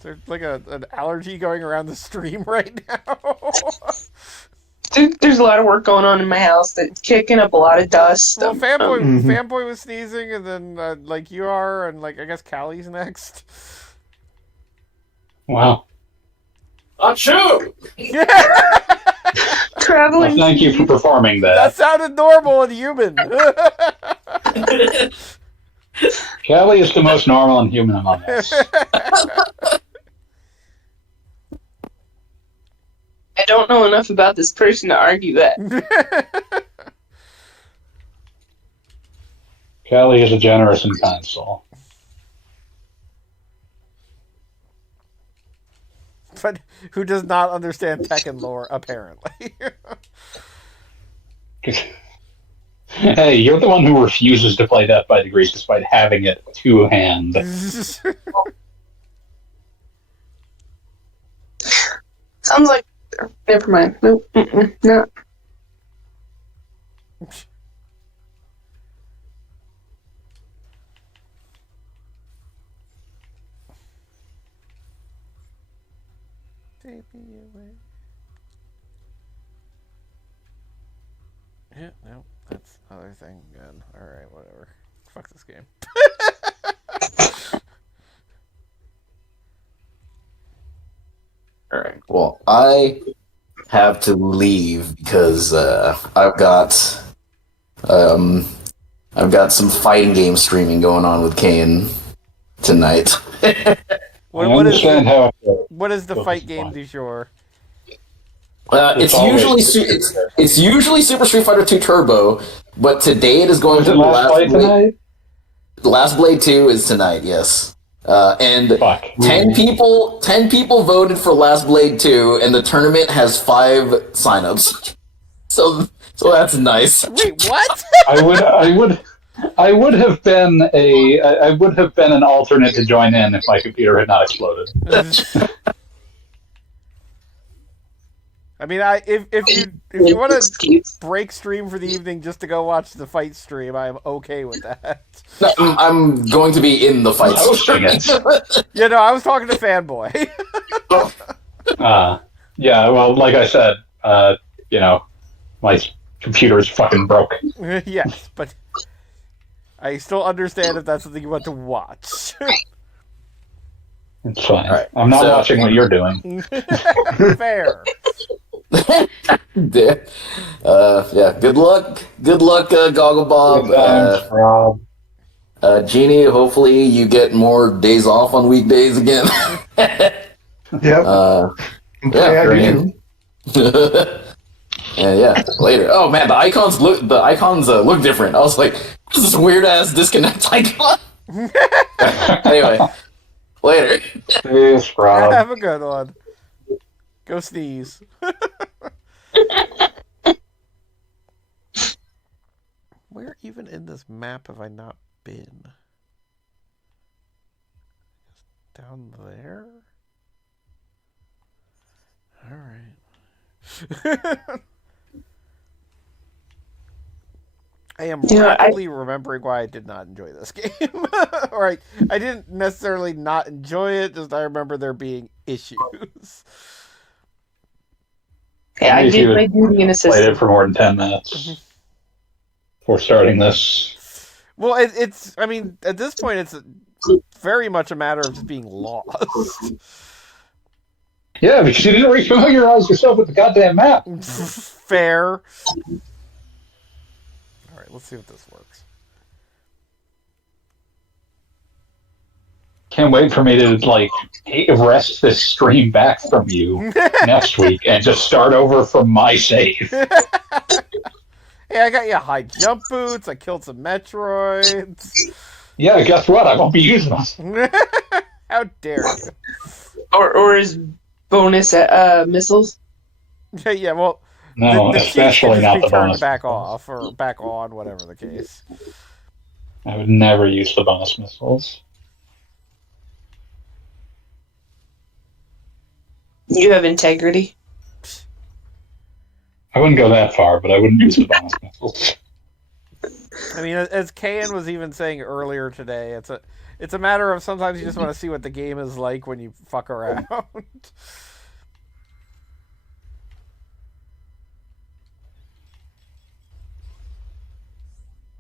there like an allergy going around the stream right now? There's a lot of work going on in my house that's kicking up a lot of dust. Well, Fanboy was sneezing, and then like you are, and like I guess Callie's next. Wow. Achoo! Traveling. Well, thank you for performing That that. sounded normal and human. Callie is the most normal and human among us. I don't know enough about this person to argue that. Callie is a generous and kind soul. But who does not understand Tekken lore, apparently. Hey, you're the one who refuses to play Death by Degrees despite having it to hand. Sounds like. Never mind. Nope. No. Take me away. Yeah, no, that's another thing again. Alright, whatever. Fuck this game. All right. Well, I have to leave because I've got some fighting game streaming going on with Kane tonight. I understand how it goes. What is the Well, fight it's game fine. du jour? It's usually Super Street Fighter 2 Turbo, but today it is going Was to it be last play tonight? Last Blade 2 is tonight, yes. And Fuck. 10 people voted for Last Blade 2, and the tournament has 5 signups. So So that's nice. Wait, what? I would have been an alternate to join in if my computer had not exploded. I mean, if you want to break stream for the evening just to go watch the fight stream, I'm okay with that. No, I'm going to be in the fight. Yeah, no, I was talking to Fanboy. Yeah, well, like I said, my computer is fucking broke. Yes, but I still understand if that's something you want to watch. It's fine. Right, I'm not watching what you're doing. Fair. Yeah. Good luck. Good luck, Goggle Bob. Thanks, Rob. Jeannie, hopefully you get more days off on weekdays again. Yep. Yeah, yeah, later. Oh man, the icons look different. I was like, what is this weird ass disconnect icon? Anyway, later. Thanks, Rob. Have a good one. Go sneeze. Where even in this map have I not been? Down there? Alright. I am rapidly remembering why I did not enjoy this game. Or I didn't necessarily not enjoy it, just I remember there being issues. Yeah, I did my duty in Played it assistant. for more than 10 minutes before starting this. Well, it's I mean, at this point, it's very much a matter of just being lost. Yeah, because you didn't refamiliarize yourself with the goddamn map. Fair. Alright, let's see if this works. Can't wait for me to, wrest this stream back from you next week and just start over from my save. Hey, I got you high jump boots, I killed some Metroids. Yeah, guess what? I won't be using them. How dare you? Or his bonus missiles. Yeah, well, No, the especially cheats can not just the be turned bonus. back off or back on, whatever the case. I would never use the bonus missiles. You have integrity. I wouldn't go that far, but I wouldn't use the bonus missiles. I mean, as Kayan was even saying earlier today, it's a matter of sometimes you just want to see what the game is like when you fuck around.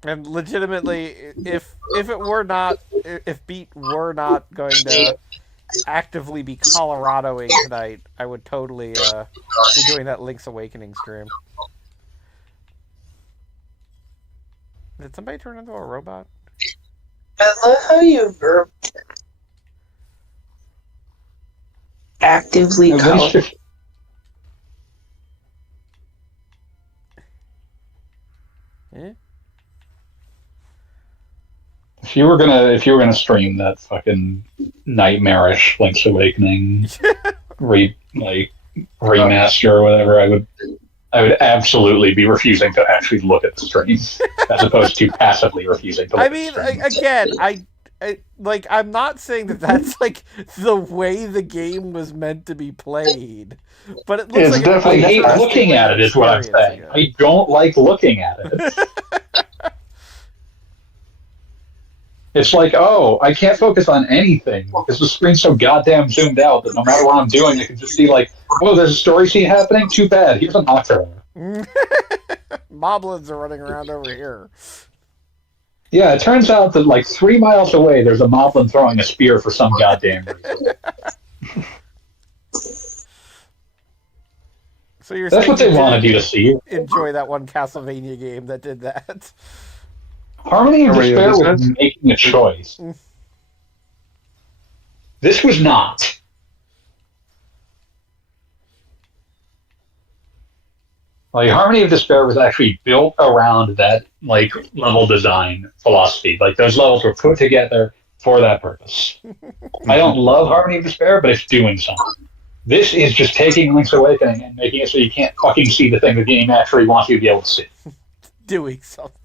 And legitimately, if Beat were not going to actively be Coloradoing tonight, I would totally be doing that Link's Awakening stream. Did somebody turn into a robot? I love how you verb actively At color. least if you were gonna stream that fucking nightmarish Link's Awakening remaster or whatever, I would absolutely be refusing to actually look at the stream as opposed to passively refusing to look I at mean, the stream. again, I'm not saying that that's the way the game was meant to be played, but it looks It's like definitely I hate not. looking at it is what I'm saying. I don't like looking at it. It's like, oh, I can't focus on anything because the screen's so goddamn zoomed out that no matter what I'm doing, I can just see oh, there's a story scene happening? Too bad. Here's an octave. Moblins are running around over here. Yeah, it turns out that 3 miles away, there's a moblin throwing a spear for some goddamn reason. So you're That's saying what they you wanted didn't you to see. enjoy that one Castlevania game that did that? Harmony of Harmony of Despair was Dissonance? making a choice. This was not. Harmony of Despair was actually built around that level design philosophy. Those levels were put together for that purpose. I don't love Harmony of Despair, but it's doing something. This is just taking Link's Awakening and making it so you can't fucking see the thing the game actually wants you to be able to see. Doing something.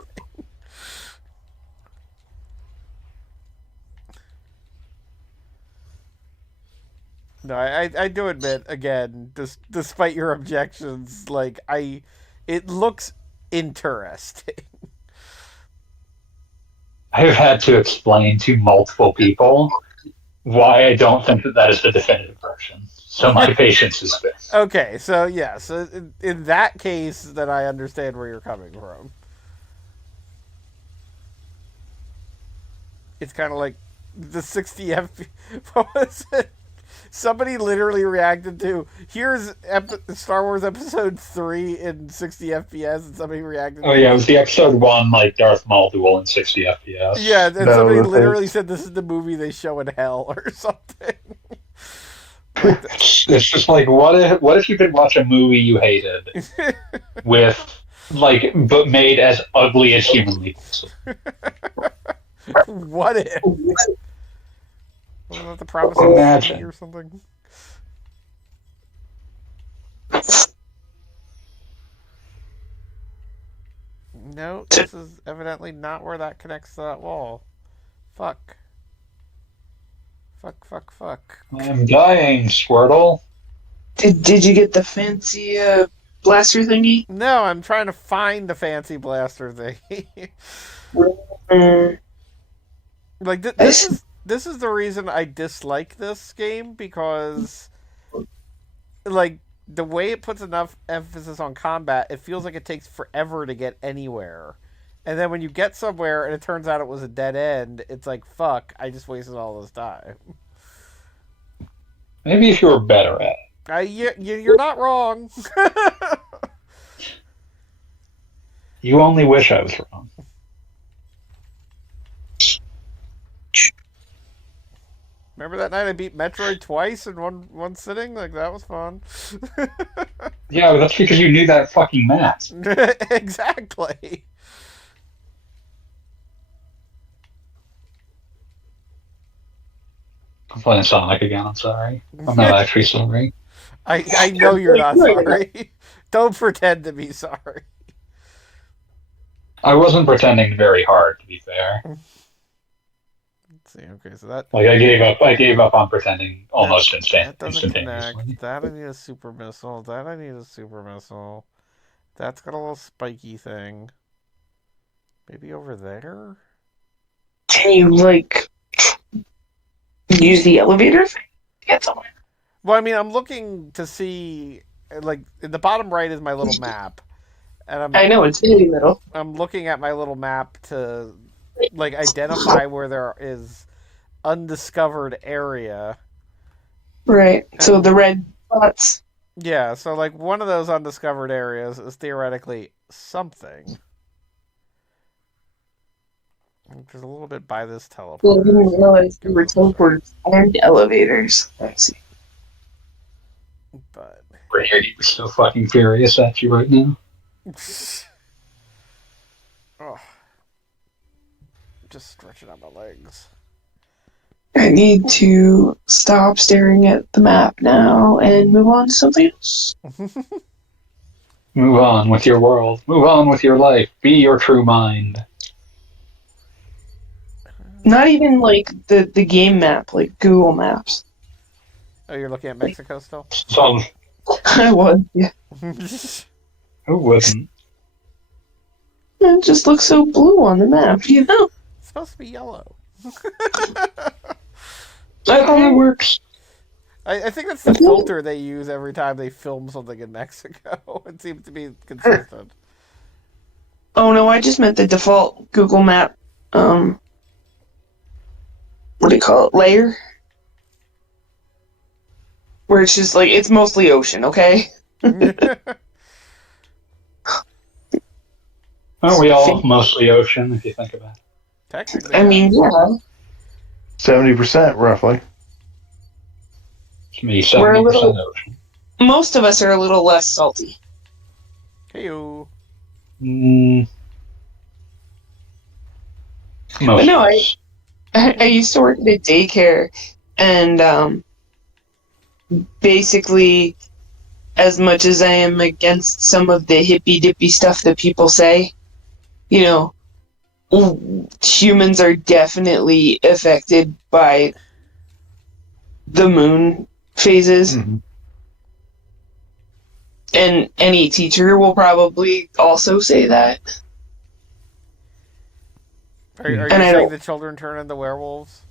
No, I do admit, again, despite your objections, like, it looks interesting. I've had to explain to multiple people why I don't think that is the definitive version. So my patience is thin. Okay, so yeah, so in that case, then I understand where you're coming from. It's kind of like the 60 FPS. What was it? Somebody literally reacted to, here's Star Wars Episode 3 in 60 FPS, and somebody reacted Oh to, yeah, it was the episode 1, like, Darth Maul duel in 60 FPS. yeah, and No, somebody the thing- literally said this is the movie they show in hell or something. Like It's just like, what if you could watch a movie you hated with, like, but made as ugly as humanly possible? what if? Wasn't that the promise of Imagine. the or something? No, this is evidently not where that connects to that wall. Fuck. Fuck. I'm dying, Squirtle. Did you get the fancy blaster thingy? No, I'm trying to find the fancy blaster thing. Like this is the reason I dislike this game, because like the way it puts enough emphasis on combat, it feels like it takes forever to get anywhere. And then when you get somewhere and it turns out it was a dead end, it's like, fuck, I just wasted all this time. Maybe if you were better at it. You're not wrong. You only wish I was wrong. Remember that night I beat Metroid twice in one sitting? Like, that was fun. Yeah, but that's because you knew that fucking map. Exactly. I'm playing Sonic again, I'm sorry. I'm not actually sorry. I know you're not sorry. Don't pretend to be sorry. I wasn't pretending very hard, to be fair. Let's see, okay, so that Like, I gave up on pretending almost that doesn't instantaneously. connect. That I need a super missile. That I need a super missile. That's got a little spiky thing. Maybe over there? Can you like use the elevator thing to get somewhere? Well, I mean, I'm looking to see, like, in the bottom right is my little map. And I know it's really little. I'm looking at my little map to, like, identify where there is undiscovered area. Right. So the red spots. Yeah, so, like, one of those undiscovered areas is theoretically something. There's a little bit by this teleport. Well, I didn't realize there were teleporters and elevators. I see. But Brady was so fucking furious at you right now. oh, just stretching out my legs. I need to stop staring at the map now and move on to something else. Move on with your world. Move on with your life. Be your true mind. Not even like the game map, like Google Maps. Oh, you're looking at Mexico still? So, I was, yeah. who wouldn't? It just looks so blue on the map, you know? It's supposed to be yellow. That all works. I think that's the filter they use every time they film something in Mexico. It seems to be consistent. Oh no, I just meant the default Google Map, what do you call it, layer? Where it's just like, it's mostly ocean, okay? Aren't we all mostly ocean, if you think about it? Technically, I mean, yeah. 70% roughly. It's me, We're a 70% little- ocean. Most of us are a little less salty. Heyo. Mm. But no, Most. I used to work at a daycare, and basically, as much as I am against some of the hippy dippy stuff that people say, you know, humans are definitely affected by the moon phases. Mm-hmm. And any teacher will probably also say that. Are you And I saying don't. the children turn into werewolves?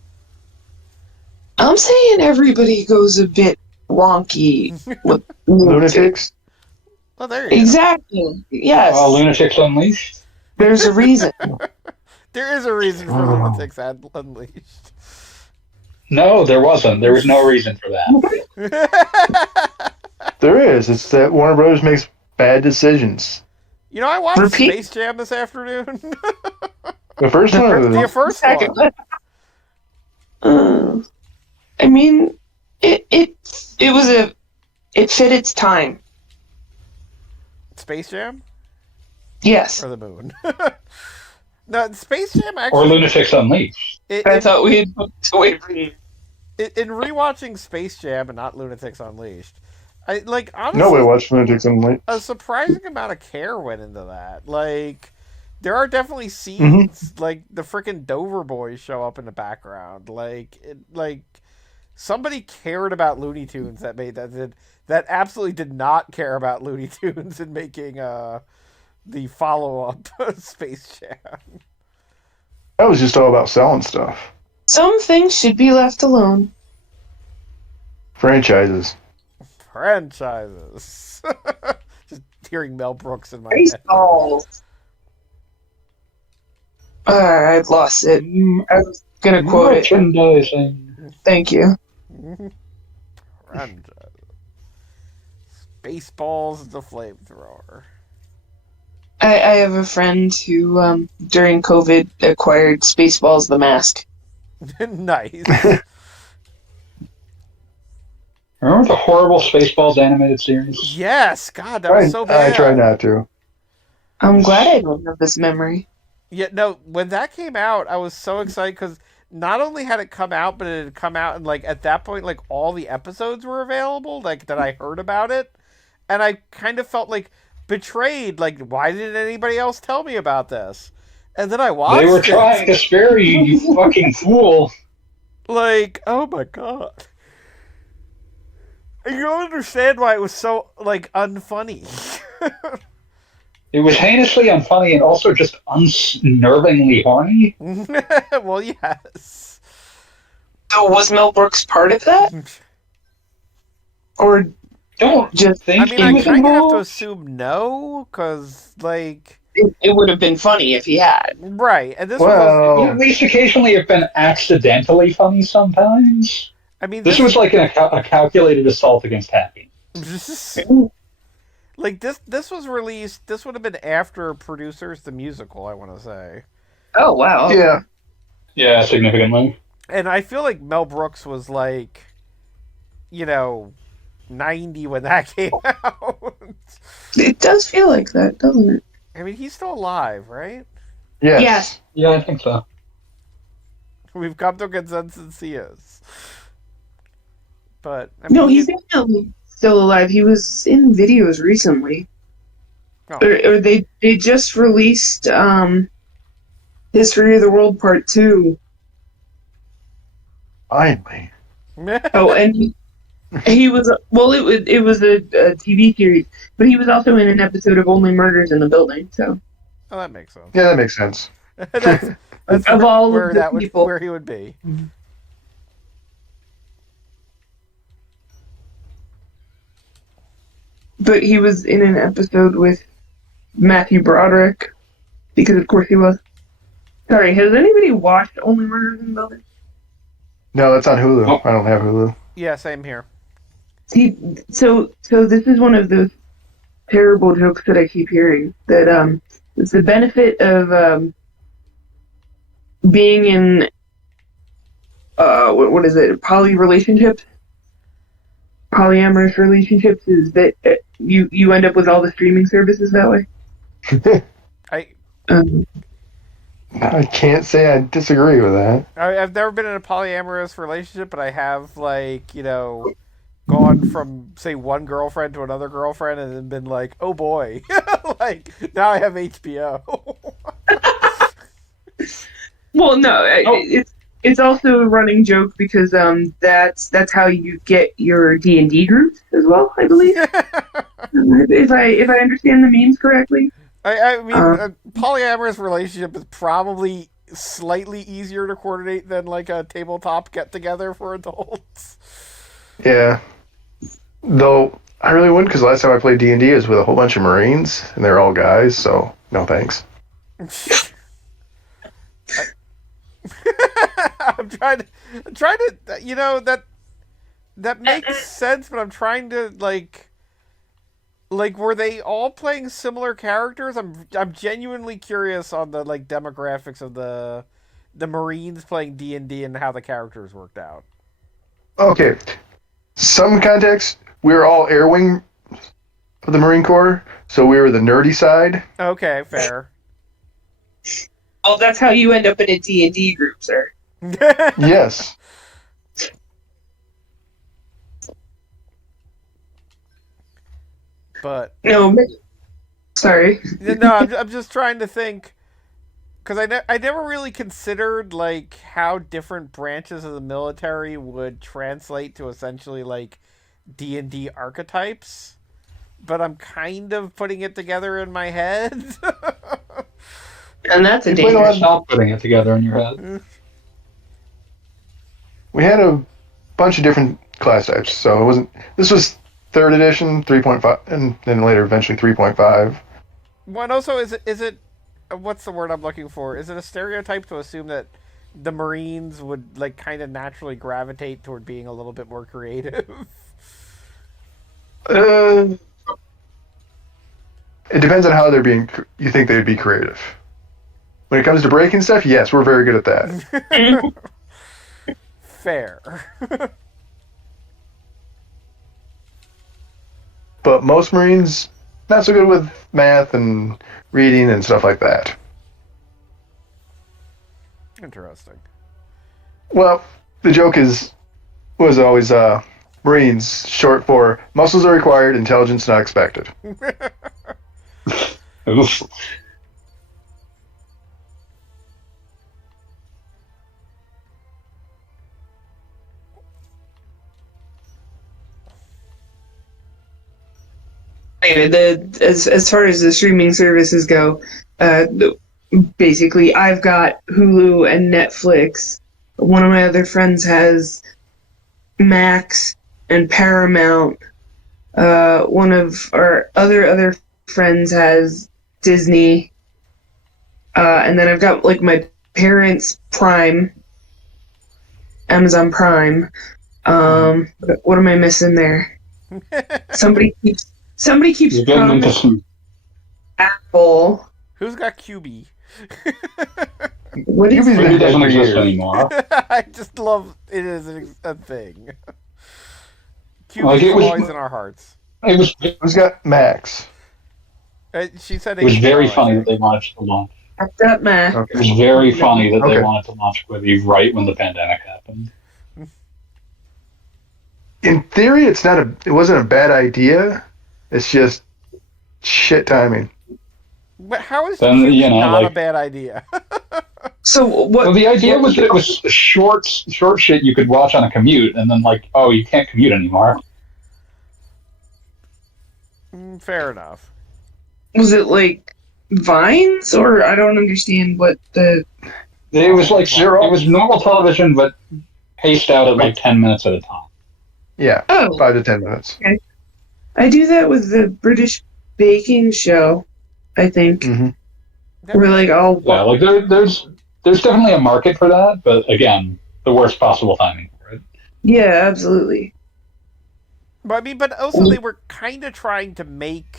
I'm saying everybody goes a bit wonky with Lunatics? Oh, there you Exactly. Yes. Lunatics Unleashed. There's a reason. go. There is a reason for Lunatics Unleashed. No, there wasn't. There was no reason for that. There is. It's that Warner Bros. Makes bad decisions. You know, I watched Repeat. Space Jam this afternoon. The first one? Or The first Second one. I mean, it fit its time. Space Jam? Yes. Or the moon? No, Space Jam Or actually... Lunatics Unleashed. I thought we had booked away from you. In rewatching Space Jam and not Lunatics Unleashed, I honestly Nobody watched Lunatics Unleashed. a surprising amount of care went into that. Like, there are definitely scenes like the freaking Dover boys show up in the background. Like somebody cared about Looney Tunes that made that absolutely did not care about Looney Tunes in making the follow up Space Jam. That was just all about selling stuff. Some things should be left alone. Franchises. Franchises. Just hearing Mel Brooks in my head. Baseball. I lost it. I was gonna quote it. Merchandising. Thank you. Franchises. Spaceballs is the flamethrower. I have a friend who, during COVID, acquired Spaceballs the Mask. Nice. Remember the horrible Spaceballs animated series? Yes, God, that was so I bad. try not to. I'm glad I don't have this memory. Yeah, no, when that came out, I was so excited because not only had it come out, but it had come out, and at that point, all the episodes were available, that I heard about it, and I kind of felt betrayed. Why didn't anybody else tell me about this? And then I watched. They were it. trying to spare you, you fucking fool. Oh my god. You don't understand why it was so unfunny. It was heinously unfunny and also just unnervingly horny. Well, yes. So was Mel Brooks part of that? Or Don't just think I mean, he I was kind of have to involved. assume no, because it would have been funny if he had. right, and this was. Well, At least occasionally have been accidentally funny sometimes. I mean, This was like a calculated assault against happiness. This was released. This would have been after Producers the Musical, I want to say. Oh, wow. yeah. Yeah, significantly. And I feel like Mel Brooks was 90 when that came out. It does feel like that, doesn't it? I mean, he's still alive, right? Yes. Yes. Yeah, I think so. We've come to a consensus he is. But, I mean, No, he's definitely still alive. He was in videos recently. Oh. Or they just released History of the World Part 2. Finally. Oh, and he was it was a TV series, but he was also in an episode of Only Murders in the Building. So Oh, that makes sense. Yeah, that makes sense. that's Of all where of the that would people. where he would be. but he was in an episode with Matthew Broderick, because of course he was. Sorry, has anybody watched Only Murders in the Building? No, that's on Hulu. Oh. I don't have Hulu. Yeah, same here. See, so this is one of those terrible jokes that I keep hearing, that it's the benefit of being in what is it, polyamorous relationships, is that you end up with all the streaming services that way. Um, I can't say I disagree with that. I've never been in a polyamorous relationship, but I have gone from, say, one girlfriend to another girlfriend and then been like, oh boy, like, now I have HBO. Well, no, Oh. it's also a running joke because that's how you get your D&D groups as well, I believe. If I understand the memes correctly. I mean, Um, a polyamorous relationship is probably slightly easier to coordinate than like a tabletop get together for adults. Yeah. Though I really wouldn't, because last time I played D&D was with a whole bunch of Marines, and they're all guys. So no thanks. I'm trying to, you know, that makes sense, but I'm trying to like were they all playing similar characters? I'm genuinely curious on the like demographics of the Marines playing D&D and how the characters worked out. Okay. Some context, we were all Air Wing of the Marine Corps, so we were the nerdy side. Okay, fair. oh, that's how you end up in a D&D group, sir. Yes. But No, sorry. no, I'm just trying to think because I never really considered like how different branches of the military would translate to essentially like D&D archetypes. But I'm kind of putting it together in my head. And that's a You played a lot dangerous. of- Stop putting it together in your head. We had a bunch of different class types, so it wasn't. This was third edition, 3.5, and then later eventually 3.5. Well, and also, is it what's the word I'm looking for? Is it a stereotype to assume that the Marines would like kind of naturally gravitate toward being a little bit more creative? It depends on how they're being. You think they'd be creative. When it comes to breaking stuff, yes, we're very good at that. Fair. But most Marines, not so good with math and reading and stuff like that. Interesting. Well, the joke was always Marines, short for muscles are required, intelligence not expected. Oof. Anyway, as far as the streaming services go, basically I've got Hulu and Netflix. One of my other friends has Max and Paramount. One of our other friends has Disney. And then I've got like my parents' Prime, Amazon Prime. What am I missing there? Somebody keeps You're getting into promising some. Apple. Who's got QB? What is You'll be Maybe it dead doesn't for exist years. anymore. I just love it is a thing. QB Like, is it was- always in our hearts. It Who's got Max? She said was very HBO, I funny that think. they launched the launch. I've got Mac? It was very funny that they Okay. wanted to launch Quibi right when the pandemic happened. In theory, it wasn't a bad idea. It's just shit timing. But how is Then, QB you know, not a like- bad idea? So what? Well, the idea was that it was short shit you could watch on a commute, and then like, oh, you can't commute anymore. Fair enough. Was it like Vines, or I don't understand what the. It was like it was normal television, but paced out at like 10 minutes at a time. Yeah, Oh, 5 to 10 minutes. I do that with the British baking show. I think Hmm. we're like all. Yeah, like there's definitely a market for that, but again, the worst possible timing for it. Yeah, absolutely. But I mean, but also they were kind of trying to make,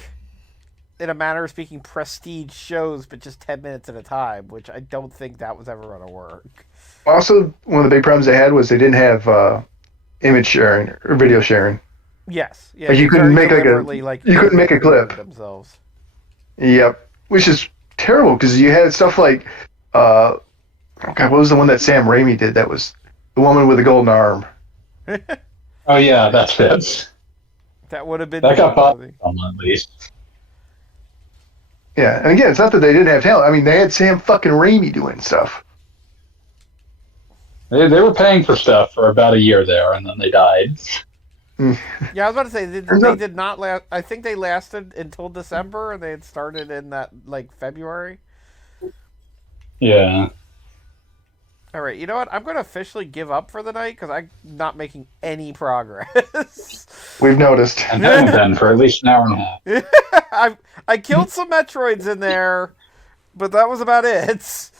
in a manner of speaking, prestige shows, but just 10 minutes at a time, which I don't think that was ever going to work. Also, one of the big problems they had was they didn't have image sharing or video sharing. Yes, yeah. Like, you they couldn't very make, like, a- deliberately, you couldn't make a clip. themselves. Yep, which is terrible because you had stuff like, oh God, what was the one that Sam Raimi did? That was the woman with the golden arm. Oh yeah, that's it. That would have been That got bought noteworthy. at least. Yeah, and again, it's not that they didn't have talent. I mean, they had Sam fucking Raimi doing stuff. They were paying for stuff for about a year there, and then they died. Yeah, I was about to say they Turns out- did not last. I think they lasted until December, and they had started in that like February. Yeah. All right, you know what? I'm going to officially give up for the night because I'm not making any progress. We've noticed. And haven't been for at least an hour and a half. I killed some Metroids in there, but that was about it.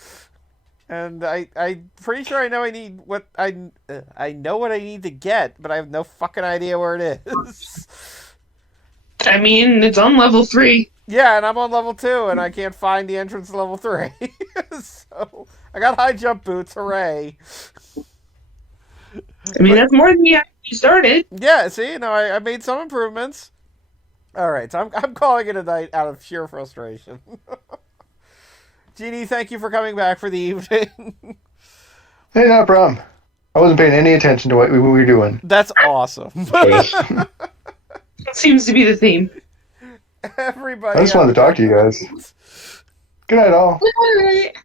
And I'm pretty sure I know I know what I need to get, but I have no fucking idea where it is. I mean, it's on level 3. Yeah, and I'm on level 2, and I can't find the entrance to level 3. So I got high jump boots, hooray! I mean, that's more than you actually started. Yeah, see, I made some improvements. All right, so I'm calling it a night out of sheer frustration. Jeannie, thank you for coming back for the evening. Hey, not a problem. I wasn't paying any attention to what we were doing. That's awesome. That seems to be the theme. Everybody. I just wanted to talk to you guys. Good night, all. All right.